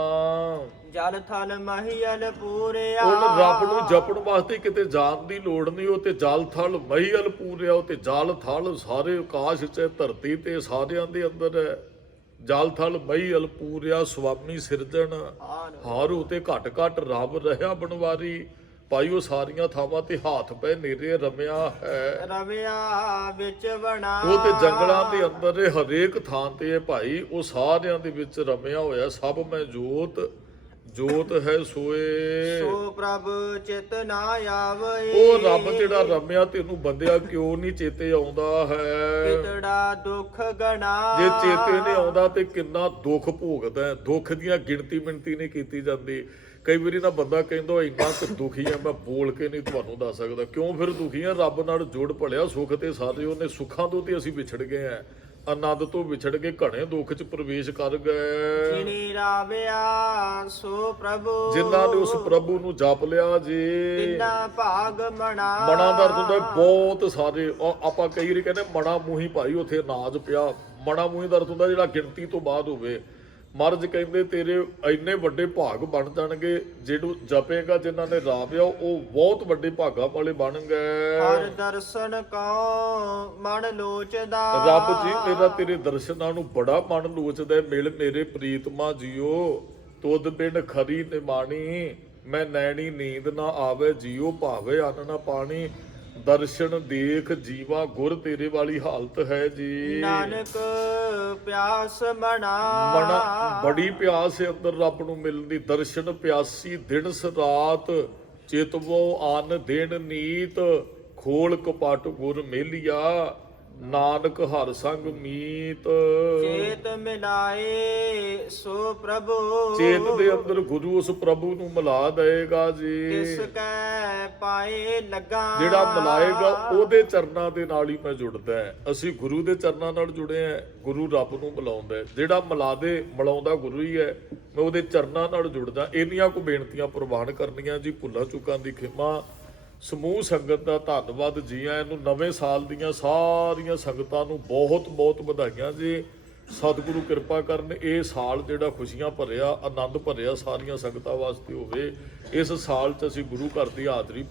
ਜਲ ਥਲ ਮਹੀਲ ਪੂਰਿਆ, ਉਹ ਰੱਬ ਨੂੰ ਜਪਣ ਵਾਸਤੇ ਕਿਤੇ ਜਾਣ ਦੀ ਲੋੜ ਨਹੀਂ। ਉਹ ਤੇ ਜਲ ਥਲ ਮਹੀਲ ਪੂਰਿਆ, ਉਹ ਤੇ ਜਲ ਥਲ ਸਾਰੇ ਆਕਾਸ਼ 'ਚ ਧਰਤੀ ਤੇ ਸਾਰਿਆਂ ਦੇ ਅੰਦਰ ਹੈ। ਜਲ ਥਲ ਮਹੀਲ ਪੂਰਿਆ ਸੁਆਮੀ ਸਿਰਜਣ ਹਾਰੂ, ਤੇ ਘਟ ਘਟ ਰੱਬ ਰਹਾ ਬਣਵਾਰੀ। ਭਾਈ ਉਹ ਸਾਰੀਆਂ ਥਾਵਾਂ ਤੇ ਹੱਥ ਪੈ ਨੇਰੇ ਰਮਿਆ ਹੈ। ਰਵਿਆ ਵਿੱਚ ਬਣਾ, ਉਹ ਤੇ ਜੰਗਲਾਂ ਦੇ ਅੰਦਰ ਇਹ ਹਰੇਕ ਥਾਂ ਤੇ ਹੈ ਭਾਈ, ਉਹ ਸਾਰਿਆਂ ਦੇ ਵਿੱਚ ਰਮਿਆ ਹੋਇਆ। ਸਭ ਮੈਂ ਜੋਤ, ਜੋਤ ਹੈ ਸੋਏ। ਸੋ ਪ੍ਰਭ ਚਿਤ ਨਾ ਆਵੇ, ਉਹ ਰੱਬ ਜਿਹੜਾ ਰਮਿਆ ਤੈਨੂੰ ਬੰਦਿਆ ਕਿਉਂ ਨਹੀਂ ਚੇਤੇ ਆਉਂਦਾ ਹੈ। ਕਿਤੜਾ ਦੁੱਖ ਗਣਾ, ਜੇ ਚੇਤੇ ਨਹੀਂ ਆਉਂਦਾ ਤੇ ਕਿੰਨਾ ਦੁੱਖ ਭੋਗਦਾ। ਦੁੱਖ ਦੀਆਂ ਗਿਣਤੀ ਮਿਣਤੀ ਨਹੀਂ ਕੀਤੀ ਜਾਂਦੀ। ਕਈ ਵਾਰੀ ਨਾ ਬੰਦਾ ਕਹਿੰਦਾ ਇੰਨਾ ਕਿ ਦੁਖੀ ਆ ਮੈਂ ਬੋਲ ਕੇ ਨਹੀਂ ਤੁਹਾਨੂੰ ਦੱਸ ਸਕਦਾ। ਕਿਉਂ ਫਿਰ ਦੁਖੀ ਆ? ਰੱਬ ਨਾਲ ਜੋੜ ਪੜਿਆ ਸੁੱਖ ਤੇ ਸਾਰੇ ਉਹਨੇ ਸੁੱਖਾਂ ਤੋਂ ਤੇ ਅਸੀਂ ਵਿਛੜ ਗਏ ਆ, ਆਨੰਦ ਤੋਂ ਵਿਛੜ ਕੇ ਘਣੇ ਦੁੱਖ 'ਚ ਪ੍ਰਵੇਸ਼ ਕਰ ਗਏ। ਜਿਨੀ ਰਾਵਿਆ ਸੋ ਪ੍ਰਭੂ, ਜਿਨ੍ਹਾਂ ਨੇ ਉਸ ਪ੍ਰਭੂ ਨੂੰ ਜਪ ਲਿਆ ਜੀ, ਤਿੰਨਾ ਭਾਗ ਮਣਾ। ਮਣਾ ਦਰਦ ਹੁੰਦਾ ਬਹੁਤ ਸਾਰੇ। ਆਪਾਂ ਕਈ ਵਾਰੀ ਕਹਿੰਦੇ ਮਣਾ ਮੂੰਹੀ ਭਾਈ ਉੱਥੇ ਅਨਾਜ ਪਿਆ। ਮਣਾ ਮੂੰਹੀ ਦਰਦ ਹੁੰਦਾ ਜਿਹੜਾ ਗਿਣਤੀ ਤੋਂ ਬਾਅਦ ਹੋਵੇ। ਮਹਾਰਾਜ ਕਹਿੰਦੇ ਤੇਰੇ ਇੰਨੇ ਵੱਡੇ ਭਾਗ ਬਣ ਜਾਣਗੇ, ਜਿਹਨੂੰ ਜਪੇਗਾ ਜਿਨ੍ਹਾਂ ਨੇ ਰਾਵਿਆ ਉਹ ਬਹੁਤ ਵੱਡੇ ਭਾਗਾਂ ਵਾਲੇ ਬਣ ਗਏ। ਹਰ ਦਰਸ਼ਨ ਕਉ ਮਨ ਲੋਚਦਾ, ਰੱਬ ਜੀ ਮੇਰਾ ਤੇਰੇ ਦਰਸ਼ਨਾਂ ਨੂੰ ਬੜਾ ਮਨ ਲੋਚਦਾ। ਮਿਲ ਮੇਰੇ ਪ੍ਰੀਤਮਾ ਜੀਓ, ਤੁਧ ਬਿਨ ਖਰੀ ਨਿਮਾਣੀ। ਮੈਂ ਨੈਣੀ ਨੀਂਦ ਨਾ ਆਵੇ ਜੀਓ, ਭਾਵੇ ਅੰਨ ਨਾ ਪਾਣੀ। ਦਰਸ਼ਨ ਦੇਖ ਜੀਵਾ ਗੁਰ, ਤੇਰੇ ਵਾਲੀ ਹਾਲਤ ਹੈ ਜੀ। ਨਾਨਕ ਪਿਆਸ ਮਣਾ, ਬੜੀ ਪਿਆਸ ਹੈ ਅੰਦਰ ਰੱਬ ਨੂੰ ਮਿਲਣ ਦੀ। ਦਰਸ਼ਨ ਪਿਆਸੀ ਦਿਨ ਰਾਤ, ਚੇਤਵੋ ਆਨ ਦੇਣ ਨੀਤ। ਖੋਲ ਕਪਟ ਗੁਰ ਮੇਲਿਆ, ਨਾਨਕ ਹਰ ਸੰਗ ਮੀਤ। ਚੇਤ ਮਿਲਾਏ ਸੋ ਪ੍ਰਭੂ, ਚੇਤ ਦੇ ਅੰਦਰ ਗੁਰੂ ਉਸ ਪ੍ਰਭੂ ਨੂੰ ਮਿਲਾ ਦੇਗਾ ਜੀ। ਕਿਸ ਕੈ ਪਾਏ ਲੱਗਾ, ਜਿਹੜਾ ਮਿਲਾਏਗਾ ਉਹਦੇ ਚਰਨਾਂ ਦੇ ਨਾਲ ਹੀ ਮੈਂ ਜੁੜਦਾ ਹੈ। ਅਸੀਂ ਗੁਰੂ ਦੇ ਚਰਨਾਂ ਨਾਲ ਜੁੜੇ ਆ, ਗੁਰੂ ਰੱਬ ਨੂੰ ਮਿਲਾਉਂਦਾ। ਜਿਹੜਾ ਮਿਲਾਉਂਦਾ ਗੁਰੂ ਹੀ ਹੈ। ਮੈਂ ਉਹਦੇ ਚਰਨਾਂ ਨਾਲ ਜੁੜਦਾ। ਇੰਨੀਆਂ ਕੁ ਬੇਨਤੀਆਂ ਪ੍ਰਵਾਨ ਕਰਨੀਆਂ ਜੀ। ਭੁੱਲਾਂ ਚੁੱਕਾਂ ਦੀ ਖਿਮਾ। ਸਮੂਹ ਸੰਗਤ ਦਾ ਧੰਨਵਾਦ ਜੀ। ਆਇਆਂ ਨੂੰ ਨਵੇਂ ਸਾਲ ਦੀਆਂ ਸਾਰੀਆਂ ਸੰਗਤਾਂ ਨੂੰ ਬਹੁਤ ਬਹੁਤ ਵਧਾਈਆਂ ਜੀ। ਸਤਿਗੁਰੂ ਕਿਰਪਾ ਕਰਨ ਇਹ ਸਾਲ ਜਿਹੜਾ ਖੁਸ਼ੀਆਂ ਭਰਿਆ, ਆਨੰਦ ਭਰਿਆ ਸਾਰੀਆਂ ਸੰਗਤਾਂ ਵਾਸਤੇ ਹੋਵੇ। ਇਸ ਸਾਲ 'ਚ ਅਸੀਂ ਗੁਰੂ ਘਰ ਦੀ ਹਾਜ਼ਰੀ